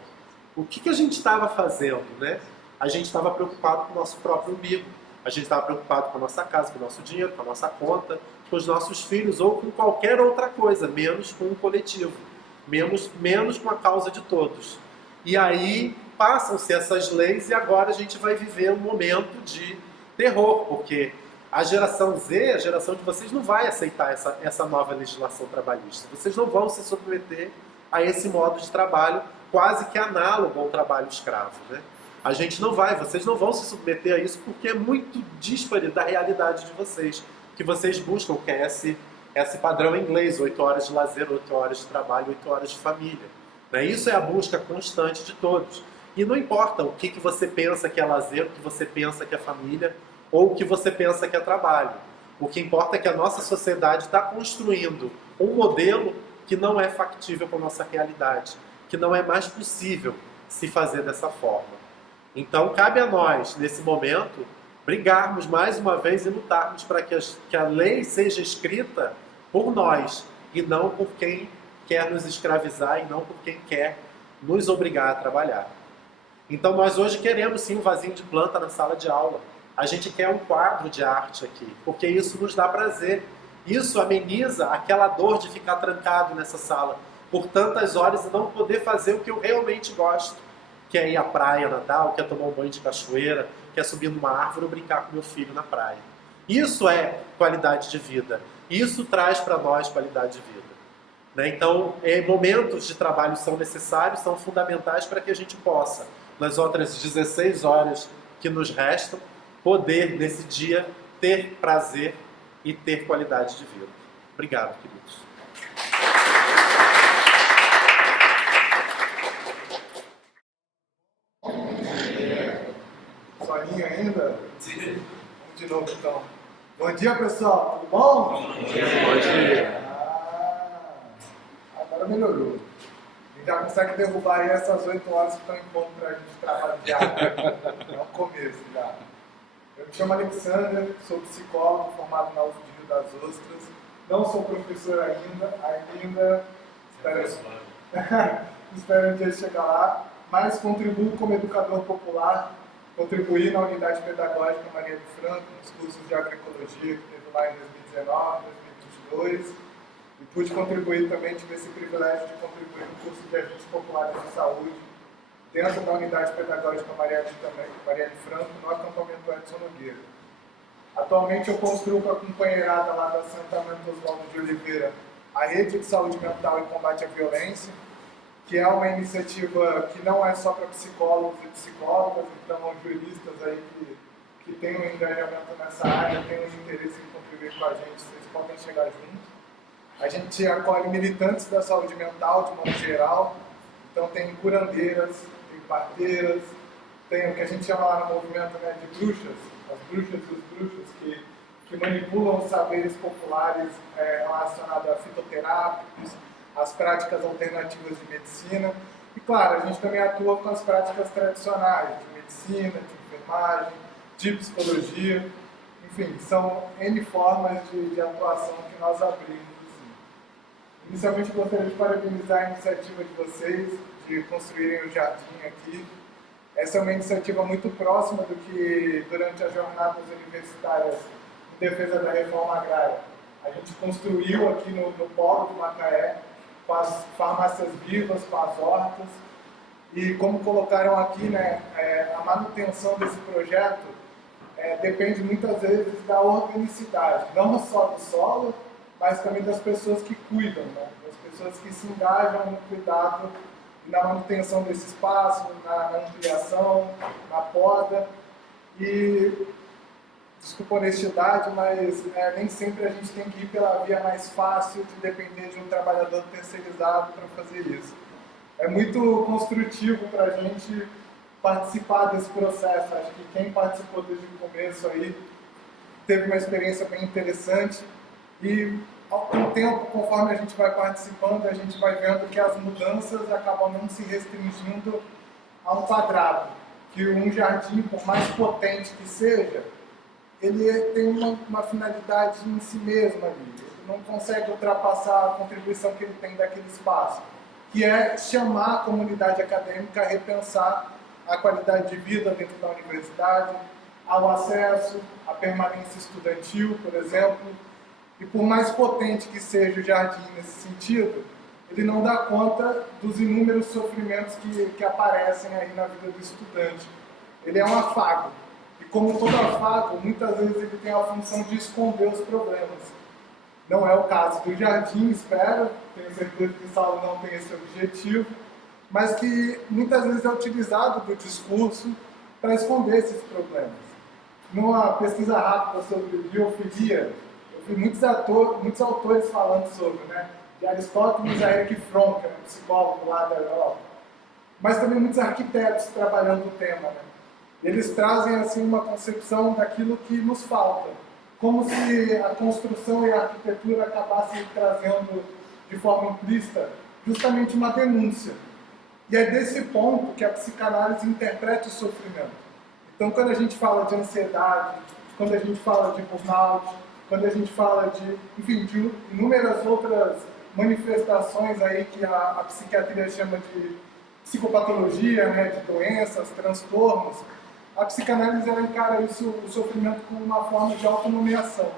O que a gente estava fazendo, né? A gente estava preocupado com o nosso próprio umbigo. A gente estava preocupado com a nossa casa, com o nosso dinheiro, com a nossa conta, com os nossos filhos ou com qualquer outra coisa, menos com o coletivo, menos com a causa de todos. E aí passam-se essas leis e agora a gente vai viver um momento de terror, porque a geração Z, a geração de vocês, não vai aceitar essa nova legislação trabalhista. Vocês não vão se submeter a esse modo de trabalho quase que análogo ao trabalho escravo, né? A gente não vai, vocês não vão se submeter a isso porque é muito díspare da realidade de vocês, que vocês buscam, que é esse padrão inglês, 8 horas de lazer, 8 horas de trabalho, 8 horas de família. Né? Isso é a busca constante de todos. E não importa o que você pensa que é lazer, o que você pensa que é família, ou o que você pensa que é trabalho. O que importa é que a nossa sociedade está construindo um modelo que não é factível com a nossa realidade, que não é mais possível se fazer dessa forma. Então, cabe a nós, nesse momento, brigarmos mais uma vez e lutarmos para que a lei seja escrita por nós e não por quem quer nos escravizar e não por quem quer nos obrigar a trabalhar. Então, nós hoje queremos sim um vasinho de planta na sala de aula. A gente quer um quadro de arte aqui, porque isso nos dá prazer. Isso ameniza aquela dor de ficar trancado nessa sala por tantas horas e não poder fazer o que eu realmente gosto, que é ir à praia nadar, que é tomar um banho de cachoeira, que é subir numa árvore ou brincar com meu filho na praia. Isso é qualidade de vida. Isso traz para nós qualidade de vida. Né? Então, momentos de trabalho são necessários, são fundamentais para que a gente possa, nas outras 16 horas que nos restam, poder, nesse dia, ter prazer e ter qualidade de vida. Obrigado, queridos. Sozinho ainda? Vamos de novo, então. Bom dia, pessoal. Tudo bom? Bom dia. Agora melhorou. A gente já consegue derrubar aí essas 8 horas que estão em ponto para a gente trabalhar. É o começo já. Eu me chamo Alexander, sou psicólogo formado na UFG Rio das Ostras. Não sou professor ainda. Espero um dia chegar lá. Mas contribuo como educador popular. Contribuí na unidade pedagógica Maria de Franco, nos cursos de agroecologia que teve lá em 2019, 2022. E pude contribuir também, tive esse privilégio de contribuir no curso de agentes populares de saúde, dentro da unidade pedagógica Maria de Franco, no acampamento Edson Nogueira. Atualmente eu construo com a companheirada lá da Assentamento Oswaldo de Oliveira a Rede de Saúde Mental e Combate à Violência, que é uma iniciativa que não é só para psicólogos e psicólogas, então juristas aí que têm um engajamento nessa área, têm um interesse em contribuir com a gente, vocês podem chegar junto. A gente acolhe militantes da saúde mental de modo geral, então tem curandeiras, tem parteiras, tem o que a gente chama lá no movimento, né, de bruxas, as bruxas e os bruxos que que manipulam os saberes populares relacionados a fitoterápicos, as práticas alternativas de medicina. E, claro, a gente também atua com as práticas tradicionais de medicina, de enfermagem, de psicologia. Enfim, são N formas de atuação que nós abrimos. Inicialmente, gostaria de parabenizar a iniciativa de vocês de construírem o jardim aqui. Essa é uma iniciativa muito próxima do que, durante as jornadas universitárias em defesa da reforma agrária, a gente construiu aqui no polo de Macaé, com as farmácias vivas, com as hortas. E como colocaram aqui, né, a manutenção desse projeto depende muitas vezes da organicidade, não só do solo, mas também das pessoas que cuidam, né? Das pessoas que se engajam no cuidado e na manutenção desse espaço, na ampliação, na poda. E, desculpa a honestidade, mas nem sempre a gente tem que ir pela via mais fácil de depender de um trabalhador terceirizado para fazer isso. É muito construtivo para a gente participar desse processo. Acho que quem participou desde o começo aí teve uma experiência bem interessante. E, com o tempo, conforme a gente vai participando, a gente vai vendo que as mudanças acabam não se restringindo a um quadrado. Que um jardim, por mais potente que seja, ele tem uma finalidade em si mesmo ali. Ele não consegue ultrapassar a contribuição que ele tem daquele espaço, que é chamar a comunidade acadêmica a repensar a qualidade de vida dentro da universidade, ao acesso, à permanência estudantil, por exemplo. E por mais potente que seja o jardim nesse sentido, ele não dá conta dos inúmeros sofrimentos que aparecem aí na vida do estudante. Ele é um afago. E como todo afago, muitas vezes ele tem a função de esconder os problemas. Não é o caso do jardim, espero, tenho certeza que o Saulo não tem esse objetivo, mas que muitas vezes é utilizado do discurso para esconder esses problemas. Numa pesquisa rápida sobre biofilia, eu vi muitos autores falando sobre, né? De Aristóteles a Erich Fromm, que é um psicólogo lá da Europa, mas também muitos arquitetos trabalhando o tema, né? Eles trazem assim uma concepção daquilo que nos falta, como se a construção e a arquitetura acabassem trazendo de forma implícita justamente uma denúncia. E é desse ponto que a psicanálise interpreta o sofrimento. Então, quando a gente fala de ansiedade, quando a gente fala de burnout, quando a gente fala de inúmeras outras manifestações aí que a psiquiatria chama de psicopatologia, né, de doenças, transtornos, a psicanálise ela encara isso, o sofrimento, como uma forma de autonomiação.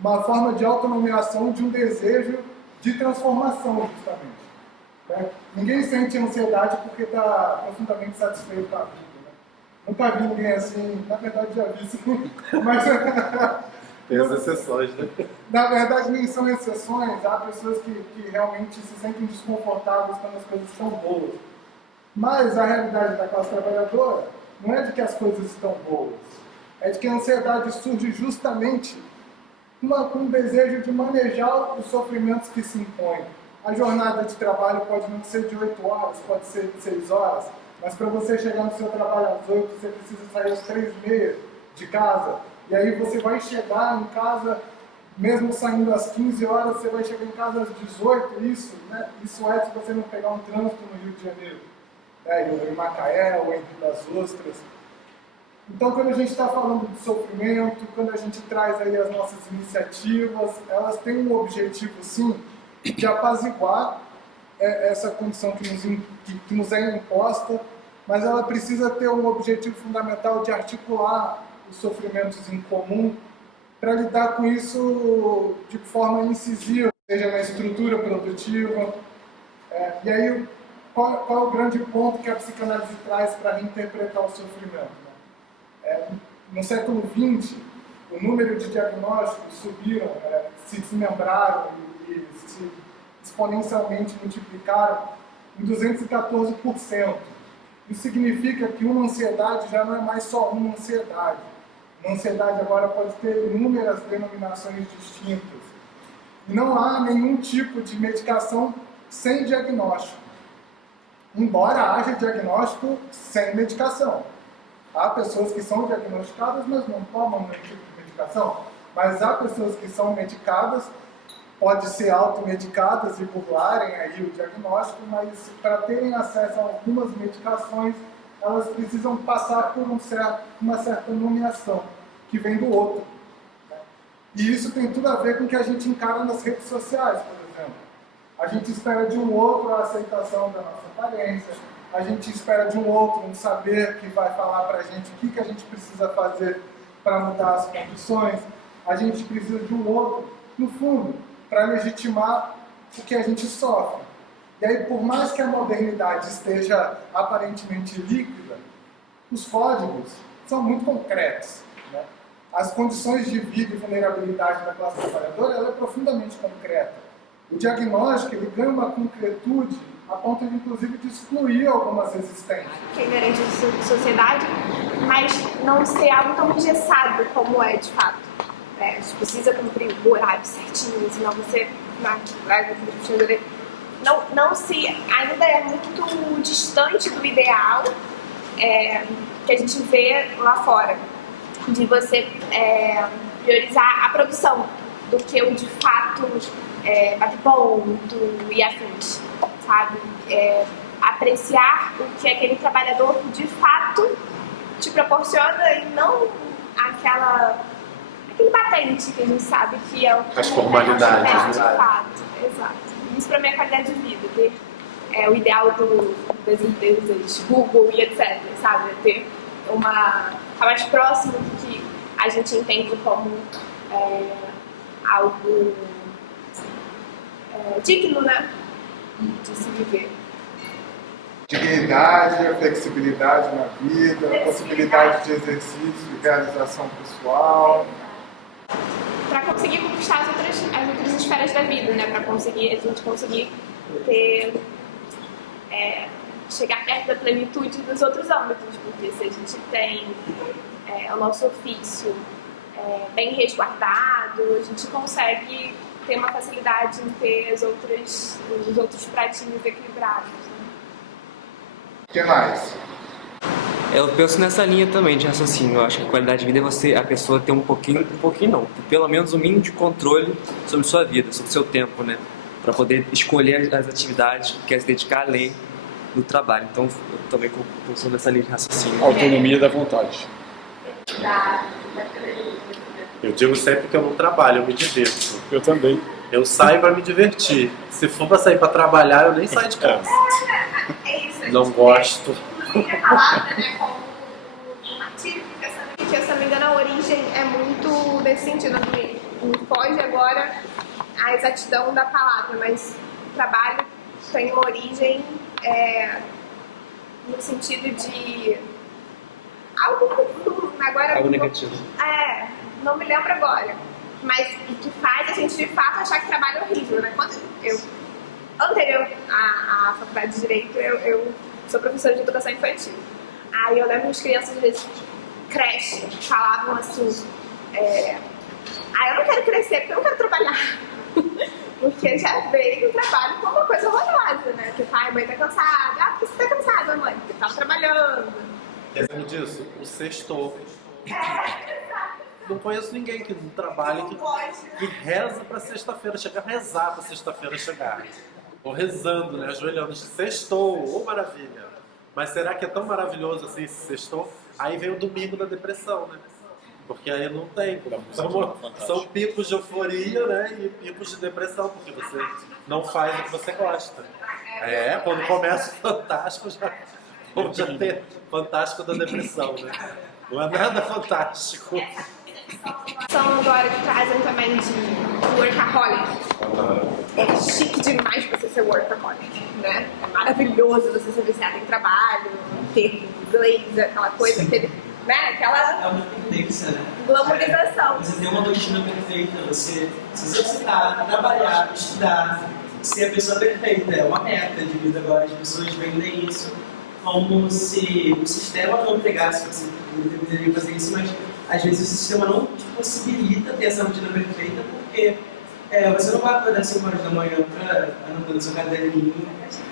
Uma forma de autonomiação de um desejo de transformação, justamente. Né? Ninguém sente ansiedade porque está profundamente satisfeito com a vida. Né? Nunca vi ninguém assim, na verdade já vi isso, mas... Tem as exceções, né? Na verdade, nem são exceções. Há pessoas que realmente se sentem desconfortáveis quando as coisas estão boas. Mas a realidade da classe trabalhadora não é de que as coisas estão boas. É de que a ansiedade surge justamente com um desejo de manejar os sofrimentos que se impõem. A jornada de trabalho pode não ser de 8 horas, pode ser de 6 horas, mas para você chegar no seu trabalho às 8, você precisa sair às 3h30 de casa. E aí você vai chegar em casa, mesmo saindo às 15 horas, você vai chegar em casa às 18, né? Isso é se você não pegar um trânsito no Rio de Janeiro, né? Ou em Macaé, ou em Rio das Ostras. Então, quando a gente está falando de sofrimento, quando a gente traz aí as nossas iniciativas, elas têm um objetivo, sim, de apaziguar essa condição que nos é imposta, mas ela precisa ter um objetivo fundamental de articular os sofrimentos em comum para lidar com isso de forma incisiva, seja na estrutura produtiva. E aí, qual é o grande ponto que a psicanálise traz para reinterpretar o sofrimento? No século XX, o número de diagnósticos subiram, se desmembraram e se exponencialmente multiplicaram em 214%. Isso significa que uma ansiedade já não é mais só uma ansiedade. Uma ansiedade agora pode ter inúmeras denominações distintas. E não há nenhum tipo de medicação sem diagnóstico. Embora haja diagnóstico sem medicação. Há pessoas que são diagnosticadas, mas não tomam nenhum tipo de medicação. Mas há pessoas que são medicadas, pode ser automedicadas e burlarem aí o diagnóstico, mas para terem acesso a algumas medicações, elas precisam passar por uma certa nomeação, que vem do outro. Né? E isso tem tudo a ver com o que a gente encara nas redes sociais, por exemplo. A gente espera de um outro a aceitação da nossa aparência, a gente espera de um outro um saber que vai falar para a gente o que a gente precisa fazer para mudar as condições, a gente precisa de um outro, no fundo, para legitimar o que a gente sofre. E aí, por mais que a modernidade esteja aparentemente líquida, os códigos são muito concretos. Né? As condições de vida e vulnerabilidade da classe trabalhadora ela é profundamente concreta. O diagnóstico ele ganha uma concretude a ponto de, inclusive, de excluir algumas resistências. Que é inerente à sociedade, mas não ser algo tão engessado como é de fato. A gente precisa cumprir o horário certinho, senão você não se ainda é muito distante do ideal que a gente vê lá fora, de você priorizar a produção do que o de fato bater ponto e afins, sabe? Apreciar o que aquele trabalhador de fato te proporciona e não aquele patente que a gente sabe que é o que as formalidades, de fato. Exato. Isso para mim é qualidade de vida, ter o ideal das empresas, Google e etc, sabe? Ter tá mais próximo do que a gente entende como algo digno, né? De se viver. Dignidade, flexibilidade na vida, possibilidade de exercício e realização pessoal. Para conseguir conquistar as outras esferas da vida, né? Para a gente conseguir chegar perto da plenitude dos outros âmbitos, porque se a gente tem o nosso ofício bem resguardado, a gente consegue ter uma facilidade em ter os outros pratinhos equilibrados. Né? O que mais? Eu penso nessa linha também de raciocínio. Eu acho que a qualidade de vida é a pessoa ter um pouquinho não, pelo menos um mínimo de controle sobre sua vida, sobre seu tempo, né? Para poder escolher as atividades que quer se dedicar além do trabalho. Então, eu também penso nessa linha de raciocínio. Autonomia da vontade. Eu digo sempre que eu não trabalho, eu me divirto. Eu também. Eu saio para me divertir. Se for para sair para trabalhar, eu nem saio de casa. Não gosto. A palavra, né, como um artigo, se eu não me engano, a origem é muito desse sentido. Me foge agora a exatidão da palavra, mas o trabalho tem uma origem no sentido de algo negativo. Não me lembro agora, mas que faz a gente de fato achar que trabalho é horrível, né? Anterior à faculdade de Direito, eu sou professora de educação infantil. Aí eu lembro que as crianças, às vezes, creche, falavam assim, eu não quero crescer porque eu não quero trabalhar. Porque já veio o trabalho como uma coisa horrorosa, né? Porque pai, mãe tá cansada. Por que você tá cansada, mãe? Porque tava trabalhando. Exemplo disso, o sextou. Não conheço ninguém que não trabalha, que reza pra sexta-feira chegar, rezar pra sexta-feira chegar. Ou rezando, né? Ajoelhando, sextou, maravilha. Mas será que é tão maravilhoso assim esse sextou? Aí vem o domingo da depressão, né? Porque aí não tem. São picos de euforia, né? E picos de depressão, porque você não faz o que você gosta. Quando começa o Fantástico, já tem Fantástico da depressão, né? Não é nada fantástico. São agora que trazem também de workaholic. É chique demais você ser workaholic, né? É maravilhoso você ser viciado em trabalho, ter inglês, aquela coisa, né? Aquela é uma tendência, né? glamorização. Você tem uma rotina perfeita, você se exercitar, trabalhar, estudar, ser a pessoa perfeita. É uma meta de vida agora, as pessoas vendem isso como se o sistema não pegasse, você deveria fazer isso, mas às vezes o sistema não te possibilita ter essa rotina perfeita, porque você não vai acordar 5 horas da manhã para anotar no seu caderninho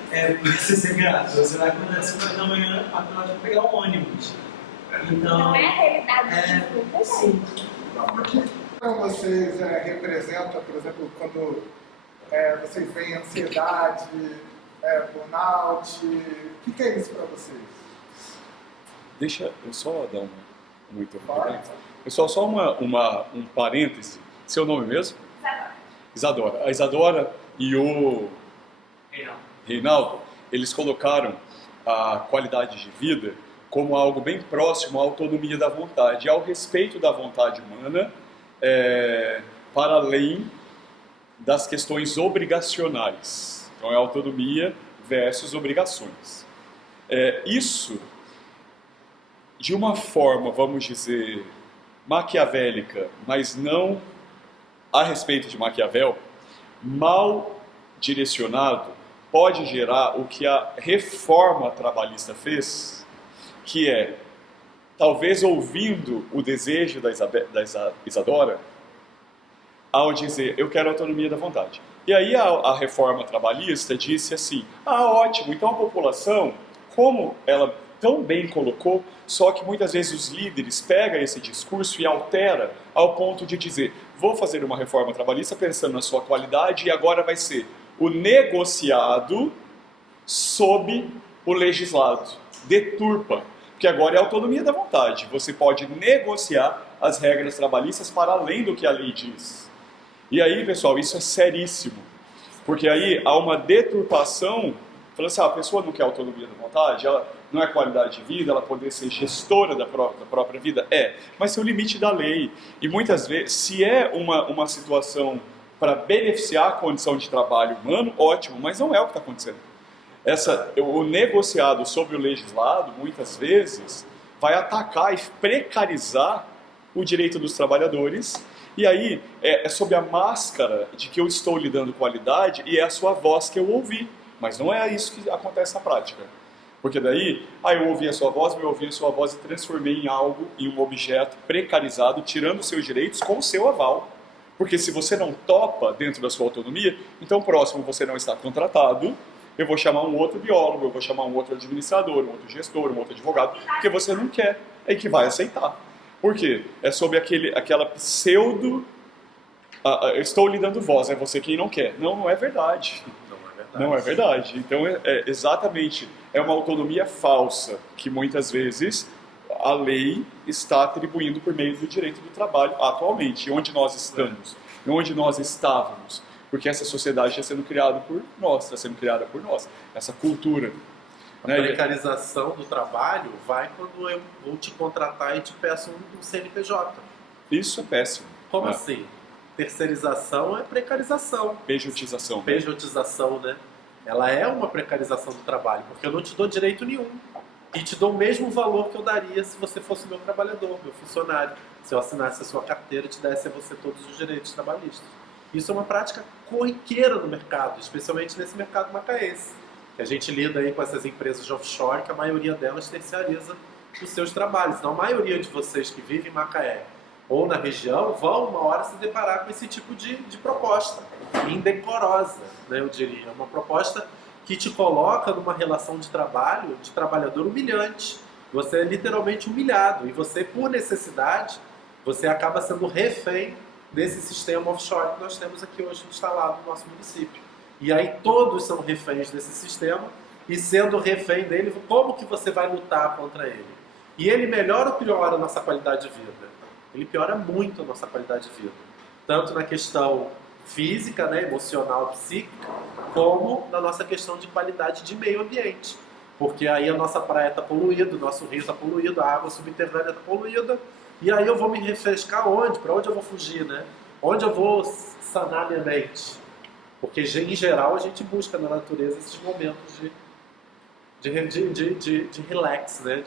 para você ser grato. Você vai acordar 5 horas da manhã, 4 horas para pegar um ônibus. Então, não é a realidade de sim. Para vocês representa, por exemplo, quando vocês veem ansiedade, burnout, o que é isso para vocês? Deixa eu só dar uma interrupção. Pessoal, só um parêntese. Seu nome mesmo? Isadora. A Isadora e o Reinaldo, eles colocaram a qualidade de vida como algo bem próximo à autonomia da vontade, ao respeito da vontade humana, para além das questões obrigacionais. Então é autonomia versus obrigações. Isso, de uma forma, vamos dizer, maquiavélica, mas não a respeito de Maquiavel, mal direcionado, pode gerar o que a reforma trabalhista fez, que é, talvez ouvindo o desejo da Isadora, ao dizer, eu quero autonomia da vontade. E aí a reforma trabalhista disse assim, ótimo, então a população, como ela tão bem colocou, só que muitas vezes os líderes pegam esse discurso e altera ao ponto de dizer, vou fazer uma reforma trabalhista pensando na sua qualidade e agora vai ser o negociado sob o legislado. Deturpa, porque agora é autonomia da vontade. Você pode negociar as regras trabalhistas para além do que a lei diz. E aí, pessoal, isso é seríssimo, porque aí há uma deturpação, falando assim, a pessoa não quer autonomia da vontade, ela não é qualidade de vida, ela poder ser gestora da própria vida, mas tem o limite da lei. E muitas vezes, se é uma situação para beneficiar a condição de trabalho humano, ótimo, mas não é o que está acontecendo. O negociado sobre o legislado, muitas vezes, vai atacar e precarizar o direito dos trabalhadores, e aí é sob a máscara de que eu estou lhe dando qualidade e é a sua voz que eu ouvi, mas não é isso que acontece na prática. Porque daí, eu ouvi a sua voz, eu ouvi a sua voz e transformei em algo, em um objeto precarizado, tirando seus direitos com o seu aval. Porque se você não topa dentro da sua autonomia, então próximo você não está contratado, eu vou chamar um outro biólogo, eu vou chamar um outro administrador, um outro gestor, um outro advogado, porque você não quer, que vai aceitar. Por quê? É sobre aquela pseudo, eu estou lhe dando voz, é você quem não quer. Não é verdade. Não é verdade. Então, exatamente, é uma autonomia falsa que muitas vezes a lei está atribuindo por meio do direito do trabalho atualmente, onde nós estamos, onde nós estávamos. Porque essa sociedade está sendo criada por nós, essa cultura. A precarização do trabalho vai quando eu vou te contratar e te peço um CNPJ. Isso é péssimo. Como assim? Terceirização é precarização. Pejotização. Pejotização, né? Ela é uma precarização do trabalho, porque eu não te dou direito nenhum. E te dou o mesmo valor que eu daria se você fosse meu trabalhador, meu funcionário. Se eu assinasse a sua carteira e te desse a você todos os direitos trabalhistas. Isso é uma prática corriqueira no mercado, especialmente nesse mercado macaense. Que a gente lida aí com essas empresas de offshore, que a maioria delas terceiriza os seus trabalhos. Então a maioria de vocês que vivem em Macaé ou na região vão uma hora se deparar com esse tipo de proposta. Indecorosa, né, eu diria. Uma proposta que te coloca numa relação de trabalho, de trabalhador humilhante. Você é literalmente humilhado e você, por necessidade, você acaba sendo refém desse sistema offshore que nós temos aqui hoje instalado no nosso município. E aí todos são reféns desse sistema e sendo refém dele, como que você vai lutar contra ele? E ele melhora ou piora a nossa qualidade de vida? Ele piora muito a nossa qualidade de vida. Tanto na questão física, né, emocional, psíquica, como na nossa questão de qualidade de meio ambiente. Porque aí a nossa praia está poluída, o nosso rio está poluído, a água subterrânea está poluída, e aí eu vou me refrescar onde? Para onde eu vou fugir, né? Onde eu vou sanar minha mente? Porque, em geral, a gente busca na natureza esses momentos de relax, né?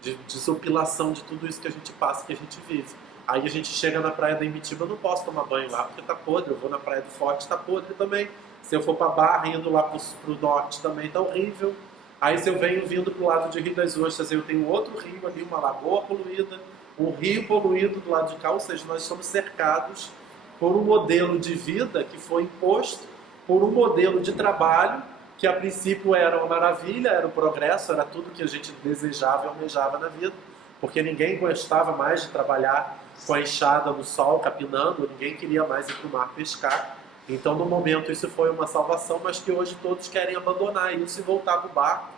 De desopilação de tudo isso que a gente passa, que a gente vive. Aí a gente chega na praia da Imitiba, eu não posso tomar banho lá porque tá podre. Eu vou na praia do Forte, tá podre também. Se eu for para Barra, indo lá pro norte também tá horrível. Aí se eu venho vindo pro lado de Rio das Ostras, eu tenho outro rio ali, uma lagoa poluída, um rio poluído do lado de cá, ou seja, nós estamos cercados por um modelo de vida que foi imposto por um modelo de trabalho que a princípio era uma maravilha, era o progresso, era tudo que a gente desejava e almejava na vida, porque ninguém gostava mais de trabalhar com a enxada no sol, capinando, ninguém queria mais ir para o mar pescar. Então, no momento, isso foi uma salvação, mas que hoje todos querem abandonar isso e voltar para o barco,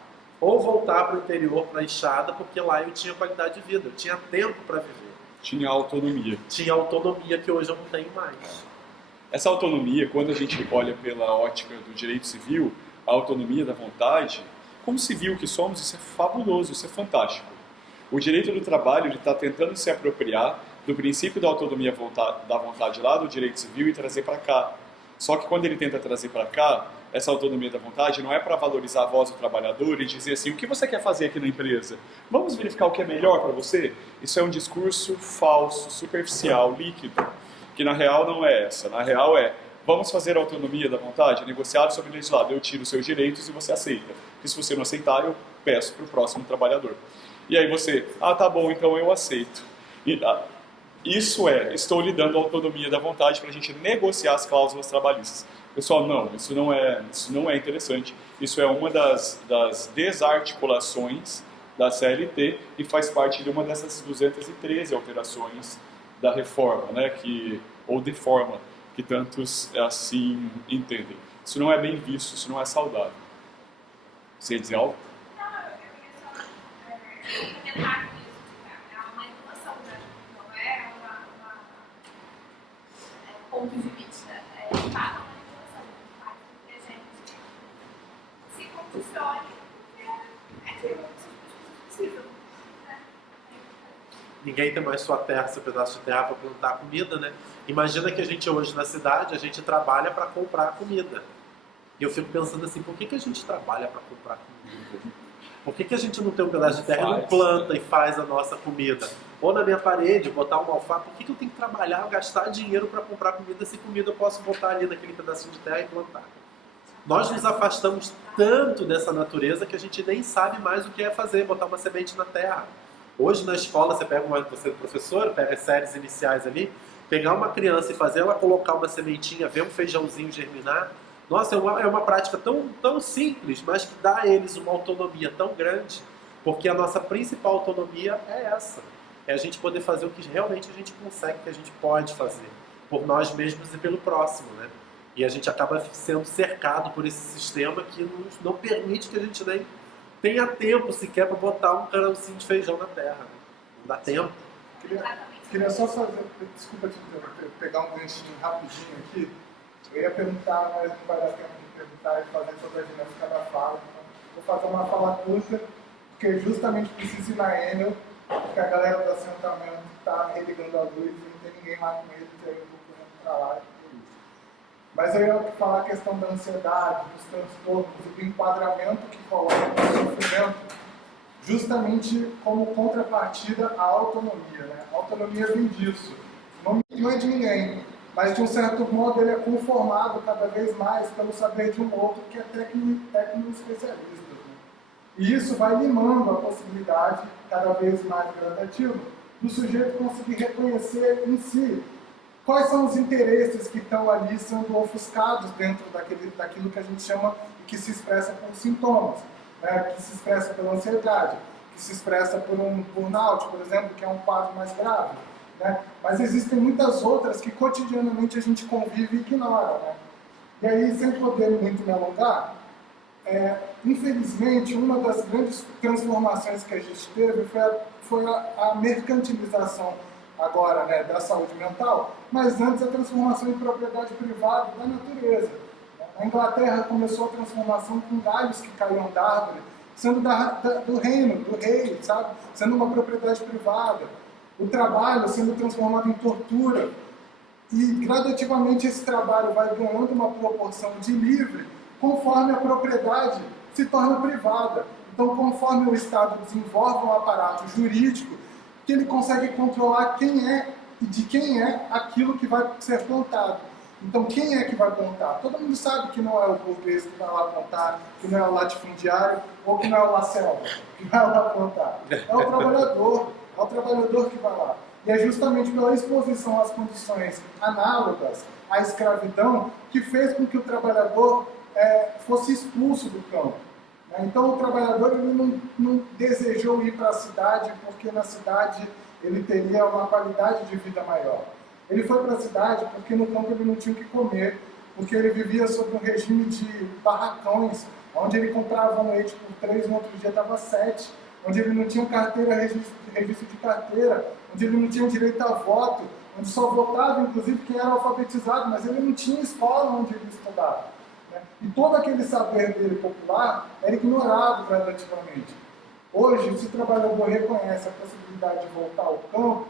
ou voltar para o interior, para a enxada, porque lá eu tinha qualidade de vida, eu tinha tempo para viver. Tinha autonomia. Tinha autonomia que hoje eu não tenho mais. Essa autonomia, quando a gente olha pela ótica do direito civil, a autonomia da vontade, como civil que somos, isso é fabuloso, isso é fantástico. O direito do trabalho está tentando se apropriar do princípio da autonomia da vontade lá do direito civil e trazer para cá. Só que quando ele tenta trazer para cá, essa autonomia da vontade não é para valorizar a voz do trabalhador e dizer assim, o que você quer fazer aqui na empresa? Vamos verificar o que é melhor para você? Isso é um discurso falso, superficial, líquido, que na real não é essa. Na real é, vamos fazer a autonomia da vontade, negociado sobre o legislado, eu tiro os seus direitos e você aceita. E se você não aceitar, eu peço para o próximo trabalhador. E aí você, tá bom, então eu aceito. Isso estou lhe dando a autonomia da vontade para a gente negociar as cláusulas trabalhistas. Pessoal, não, isso não é interessante. Isso é uma das desarticulações da CLT e faz parte de uma dessas 213 alterações da reforma, né, ou de forma, que tantos assim entendem. Isso não é bem visto, isso não é saudável. Você ia dizer algo? Não, eu ia só comentar que isso é uma manipulação, né? Não é uma ponto de vista. É de fato uma manipulação. Faz com que a gente se condicione, porque é aquilo que as pessoas precisam. Né? Ninguém tem mais sua terra, seu pedaço de terra para plantar comida, né? Imagina que a gente hoje na cidade, a gente trabalha para comprar comida. E eu fico pensando assim, por que a gente trabalha para comprar comida? Por que a gente não tem um pedaço de terra e não planta e faz a nossa comida? Ou na minha parede, botar uma alface, por que eu tenho que trabalhar, gastar dinheiro para comprar comida, se comida eu posso botar ali naquele pedacinho de terra e plantar? Nós nos afastamos tanto dessa natureza que a gente nem sabe mais o que é fazer, botar uma semente na terra. Hoje na escola, você é professor, pega as séries iniciais ali, pegar uma criança e fazer ela colocar uma sementinha, ver um feijãozinho germinar, nossa, é uma prática tão simples, mas que dá a eles uma autonomia tão grande, porque a nossa principal autonomia é essa. É a gente poder fazer o que realmente a gente consegue, que a gente pode fazer, por nós mesmos e pelo próximo, né? E a gente acaba sendo cercado por esse sistema que não permite que a gente nem tenha tempo sequer para botar um carocinho de feijão na terra. Né? Não dá tempo. Queria só fazer, desculpa te interromper, pegar um ganchinho rapidinho aqui. Eu ia perguntar, mas não vai dar tempo de perguntar e fazer toda a dinâmica da fala. Então, vou fazer uma fala curta, porque justamente preciso ir na Enel, porque a galera do assentamento está religando a luz e não tem ninguém lá com eles, e aí eu vou correndo para lá. Mas eu ia falar a questão da ansiedade, dos transtornos e do enquadramento que coloca no sofrimento, justamente como contrapartida à autonomia. Né? A autonomia vem disso. Não é de ninguém, mas de um certo modo ele é conformado cada vez mais pelo saber de um outro que é técnico especialista. Né? E isso vai limando a possibilidade, cada vez mais gradativa, do sujeito conseguir reconhecer em si quais são os interesses que estão ali sendo ofuscados dentro daquilo que a gente chama e que se expressa por sintomas, né? Que se expressa pela ansiedade, que se expressa por um burnout, por exemplo, que é um quadro mais grave. Né? Mas existem muitas outras que cotidianamente a gente convive e ignora. Né? E aí, sem poder muito me alongar, infelizmente, uma das grandes transformações que a gente teve foi a mercantilização agora, né, da saúde mental, mas antes a transformação em propriedade privada da natureza. Na Inglaterra começou a transformação com galhos que caíam da árvore, sendo do reino, do rei, sabe? Sendo uma propriedade privada. O trabalho sendo transformado em tortura. E gradativamente esse trabalho vai ganhando uma proporção de livre conforme a propriedade se torna privada. Então, conforme o Estado desenvolve um aparato jurídico, que ele consegue controlar quem é e de quem é aquilo que vai ser plantado. Então, quem é que vai plantar? Todo mundo sabe que não é o burguês que vai lá plantar, que não é o latifundiário, ou que não é o lacelva, que vai lá plantar. É o trabalhador que vai lá. E é justamente pela exposição às condições análogas à escravidão que fez com que o trabalhador fosse expulso do campo. Então o trabalhador ele não desejou ir para a cidade porque na cidade ele teria uma qualidade de vida maior. Ele foi para a cidade porque no campo ele não tinha o que comer, porque ele vivia sob um regime de barracões, onde ele comprava um leite por 3, no outro dia estava 7, onde ele não tinha carteira, registro de carteira, onde ele não tinha direito a voto, onde só votava, inclusive, quem era alfabetizado, mas ele não tinha escola onde ele estudava. E todo aquele saber dele popular era ignorado gradativamente. Hoje, se o trabalhador reconhece a possibilidade de voltar ao campo,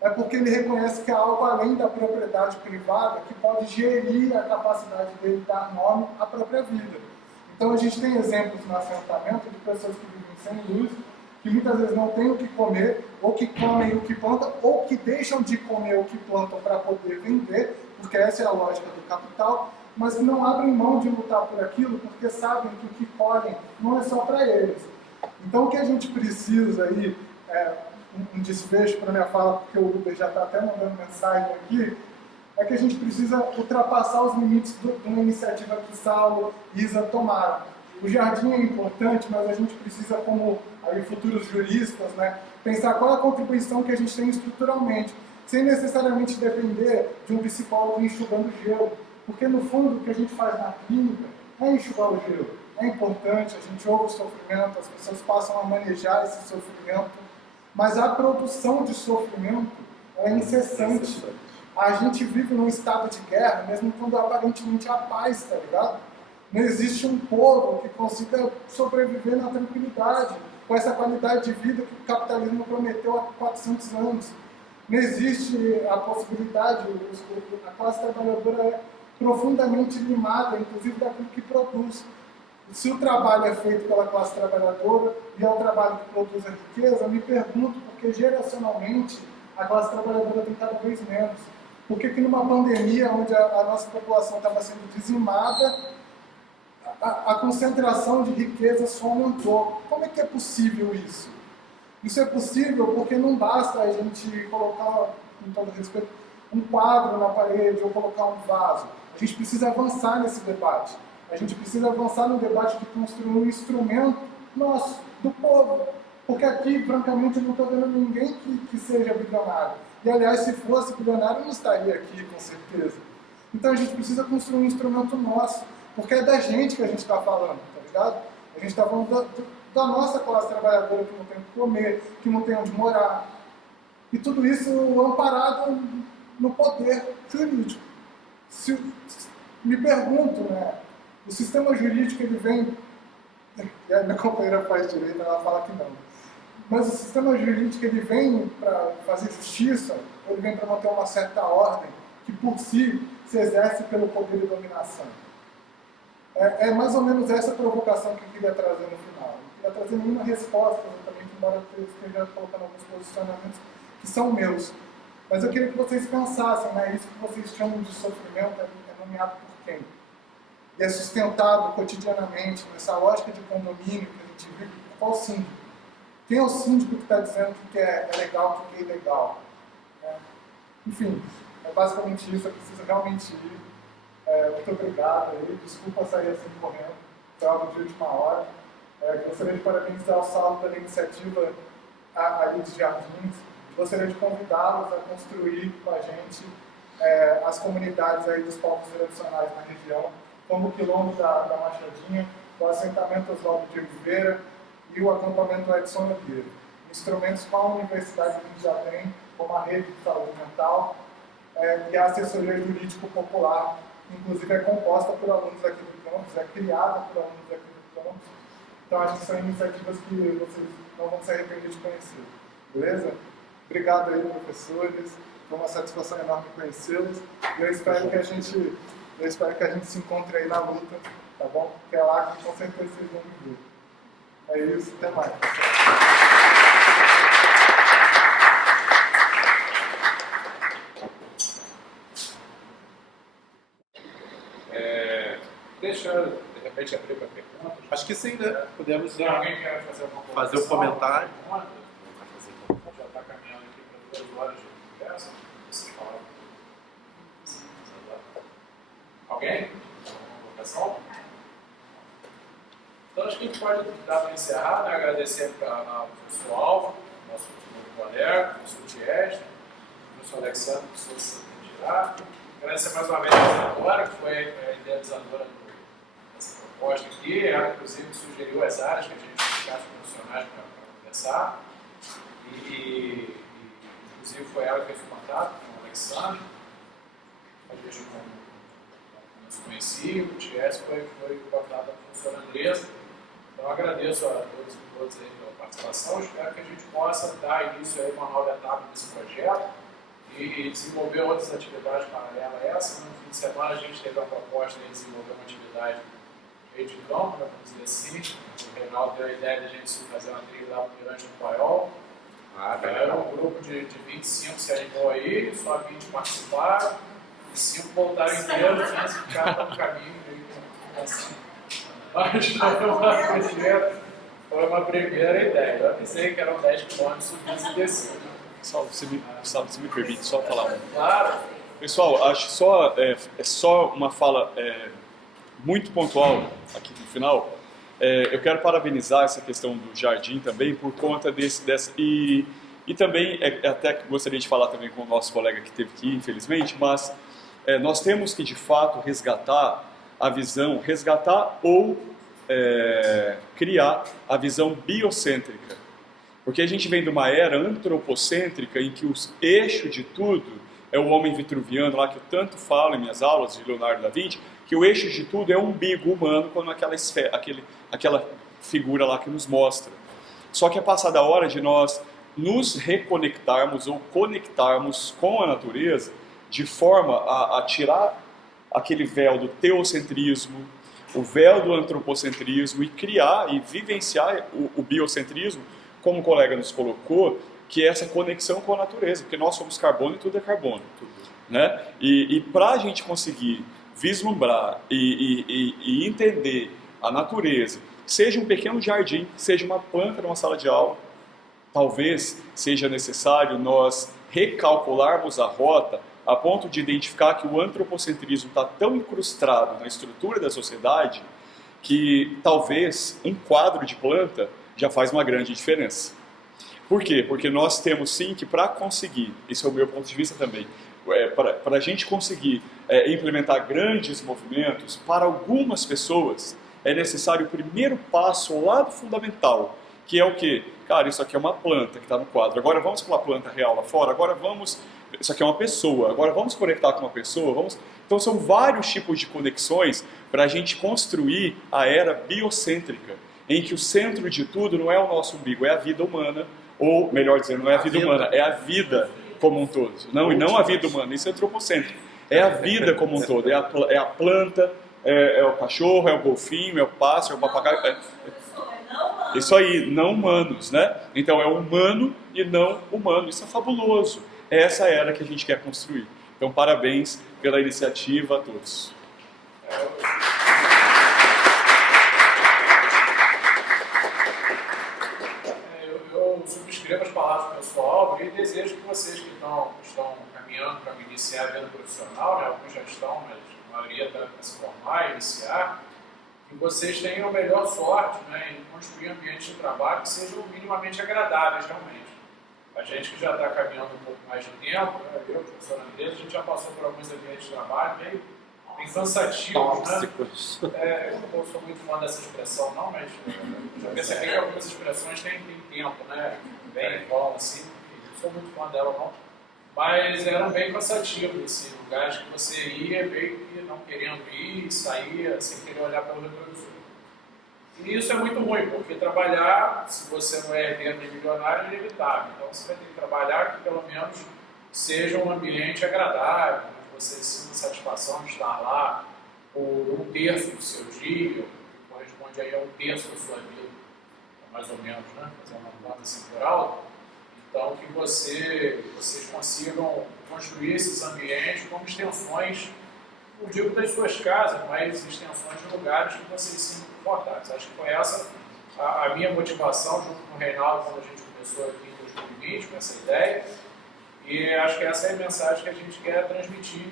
é porque ele reconhece que há algo além da propriedade privada que pode gerir a capacidade dele de dar nome à própria vida. Então a gente tem exemplos no assentamento de pessoas que vivem sem luz, que muitas vezes não têm o que comer, ou que comem o que plantam, ou que deixam de comer o que plantam para poder vender, porque essa é a lógica do capital, mas que não abrem mão de lutar por aquilo, porque sabem que o que colhem não é só para eles. Então o que a gente precisa aí, um desfecho para minha fala, porque o Uber já está até mandando mensagem aqui, é que a gente precisa ultrapassar os limites de uma iniciativa que Saulo e Isa tomaram. O jardim é importante, mas a gente precisa, como aí, futuros juristas, né, pensar qual é a contribuição que a gente tem estruturalmente, sem necessariamente depender de um psicólogo enxugando gelo. Porque, no fundo, o que a gente faz na clínica é enxugar o gelo. É importante, a gente ouve o sofrimento, as pessoas passam a manejar esse sofrimento, mas a produção de sofrimento é incessante. A gente vive num estado de guerra, mesmo quando aparentemente há paz, tá ligado? Não existe um povo que consiga sobreviver na tranquilidade, com essa qualidade de vida que o capitalismo prometeu há 400 anos. Não existe a possibilidade, a classe trabalhadora é profundamente limada, inclusive daquilo que produz. Se o trabalho é feito pela classe trabalhadora e é o trabalho que produz a riqueza, eu me pergunto por que geracionalmente a classe trabalhadora tem cada vez menos. Por que numa pandemia onde a nossa população estava sendo dizimada, a concentração de riqueza só aumentou? Como é que é possível isso? Isso é possível porque não basta a gente colocar, com todo respeito, um quadro na parede ou colocar um vaso. A gente precisa avançar nesse debate. A gente precisa avançar no debate de construir um instrumento nosso, do povo. Porque aqui, francamente, eu não estou vendo ninguém que seja bilionário. E, aliás, se fosse bilionário, eu não estaria aqui, com certeza. Então, a gente precisa construir um instrumento nosso. Porque é da gente que a gente está falando, tá ligado? A gente está falando da nossa classe trabalhadora que não tem o que comer, que não tem onde morar. E tudo isso amparado no poder jurídico. Me pergunto, né? O sistema jurídico, ele vem... E a minha companheira faz direito, ela fala que não. Mas o sistema jurídico, ele vem para fazer justiça, ele vem para manter uma certa ordem, que por si se exerce pelo poder de dominação. É mais ou menos essa provocação que eu queria trazer no final. Eu queria trazer nenhuma resposta, exatamente, embora eu esteja colocando alguns posicionamentos que são meus. Mas eu queria que vocês pensassem, né? Isso que vocês chamam de sofrimento é nomeado por quem? E é sustentado cotidianamente nessa lógica de condomínio que a gente vive por qual síndico? Quem é o síndico que está dizendo que é legal, que é ilegal? Enfim, é basicamente isso. Eu preciso realmente ir. Muito obrigado aí. Desculpa sair assim correndo. Foi algo de última hora. Gostaria de parabenizar o Saulo pela iniciativa ali dos Jardins. Gostaria de convidá-los a construir com a gente as comunidades aí dos povos tradicionais na região, como o Quilombo da Machadinha, o assentamento Oswaldo de Oliveira e o acampamento Edson Nogueira. Instrumentos com a universidade que a gente já tem, como a rede de saúde mental e a assessoria jurídico popular, que inclusive é composta por alunos aqui do campus, é criada por alunos aqui do campus. Então acho que são iniciativas que vocês não vão se arrepender de conhecer. Beleza? Obrigado aí, professores. Foi uma satisfação enorme conhecê-los. E eu espero que a gente se encontre aí na luta, tá bom? Que é lá que com certeza vocês vão me ver. É isso, até mais. Deixa eu, de repente, abrir para perguntas. Acho que sim, né? Podemos Se alguém quer fazer alguma fazer o comentário. Já está caminhando aqui para 2 horas de conversa. Vocês falaram. Alguém? Alguma colocação? Então acho que a gente pode dar para encerrar, né? Agradecer ao professor Álvaro, nosso colega, o professor Tieste, o professor Alexandre, que se tirar. Agradecer mais uma vez a senadora, que foi a idealizadora dessa proposta aqui, ela inclusive sugeriu as áreas que a gente ficasse profissionais para conversar. E inclusive foi ela que fez o contato com o Alexandre, a gente não se conhecia, o Tieste foi o contato da professora Andressa. Então agradeço a todos e todas aí pela participação, espero que a gente possa dar início a uma nova etapa desse projeto e desenvolver outras atividades paralelas a essa. No fim de semana a gente teve a proposta de desenvolver uma atividade meio de campo, vamos dizer assim. O Reinaldo deu a ideia de a gente fazer uma trilha lá no Mirante do Paiol. Era um grupo de 25 se animou aí, só 20 participaram, e 5 voltaram inteiros, 15 ficaram no caminho. Assim. Mas foi uma primeira ideia. Eu pensei que eram 10 quilômetros subindo e descendo. Se me permite só falar um. Claro. Pessoal, acho só, só uma fala muito pontual aqui no final. Eu quero parabenizar essa questão do jardim também por conta e também, até gostaria de falar também com o nosso colega que teve que ir, infelizmente, mas nós temos que de fato resgatar a visão, ou criar a visão biocêntrica. Porque a gente vem de uma era antropocêntrica em que o eixo de tudo é o homem vitruviano, lá que eu tanto falo em minhas aulas de Leonardo da Vinci, que o eixo de tudo é o umbigo humano, quando aquela figura lá que nos mostra. Só que é passada a hora de nós nos reconectarmos ou conectarmos com a natureza de forma a tirar aquele véu do teocentrismo, o véu do antropocentrismo e criar e vivenciar o biocentrismo, como o colega nos colocou, que é essa conexão com a natureza, porque nós somos carbono e tudo é carbono. Né? E para a gente conseguir vislumbrar e entender a natureza, seja um pequeno jardim, seja uma planta numa sala de aula, talvez seja necessário nós recalcularmos a rota a ponto de identificar que o antropocentrismo está tão incrustado na estrutura da sociedade que talvez um quadro de planta já faz uma grande diferença. Por quê? Porque nós temos sim que para conseguir, esse é o meu ponto de vista também, para a gente conseguir implementar grandes movimentos, para algumas pessoas é necessário o primeiro passo, o lado fundamental, que é o quê? Cara, isso aqui é uma planta que está no quadro, agora vamos para a planta real lá fora, agora vamos... Isso aqui é uma pessoa, agora vamos conectar com uma pessoa, Então são vários tipos de conexões para a gente construir a era biocêntrica, em que o centro de tudo não é o nosso umbigo, é a vida humana, ou melhor dizendo, não é a vida humana, é a vida como um todo. Não, e não a vida humana, isso é antropocêntrico. É a vida como um todo, é a planta, é o cachorro, é o golfinho, é o pássaro, é o papagaio. Isso aí, não humanos, né? Então é humano e não humano, isso é fabuloso. É essa era que a gente quer construir. Então parabéns pela iniciativa a todos. Eu subscrevo as palavras do pessoal e desejo que vocês que estão caminhando para iniciar a vida profissional, né, alguns já estão, mas a maioria está para se formar e iniciar, que vocês tenham a melhor sorte, né, em construir ambientes de trabalho que sejam minimamente agradáveis realmente. A gente que já está caminhando um pouco mais de tempo, né, eu, professor Andressa, a gente já passou por alguns ambientes de trabalho bem cansativos, né? Eu não sou muito fã dessa expressão não, mas já percebi que algumas expressões têm tempo, né? Bem bom, assim, não sou muito fã dela não. Mas eram bem cansativos, assim, lugares que você ia meio que não querendo ir, saía sem querer olhar para o retrovisor. E isso é muito ruim, porque trabalhar, se você não é herdeiro de milionário, é inevitável. Então você vai ter que trabalhar que pelo menos seja um ambiente agradável, onde você sinta satisfação de estar lá por um terço do seu dia, que corresponde aí a um terço da sua vida, mais ou menos, né? Fazer uma conta assim por alto. Então que vocês consigam construir esses ambientes como extensões, não digo das suas casas, mas extensões de lugares que vocês se sintam confortáveis. Acho que foi essa a minha motivação, junto com o Reinaldo, quando a gente começou aqui em 2020, com essa ideia. E acho que essa é a mensagem que a gente quer transmitir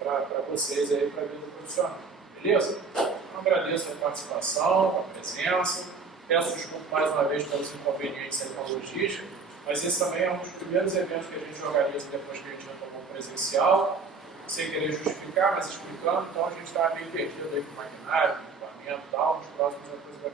para vocês aí, para a vida profissional. Beleza? Então, agradeço a participação, a presença, peço desculpa mais uma vez pelos inconvenientes com a logística, mas esse também é um dos primeiros eventos que a gente organiza depois que a gente retomou presencial, sem querer justificar, mas explicando, então a gente está meio perdido aí com maquinário, com equipamento e tal, nos próximos anos vai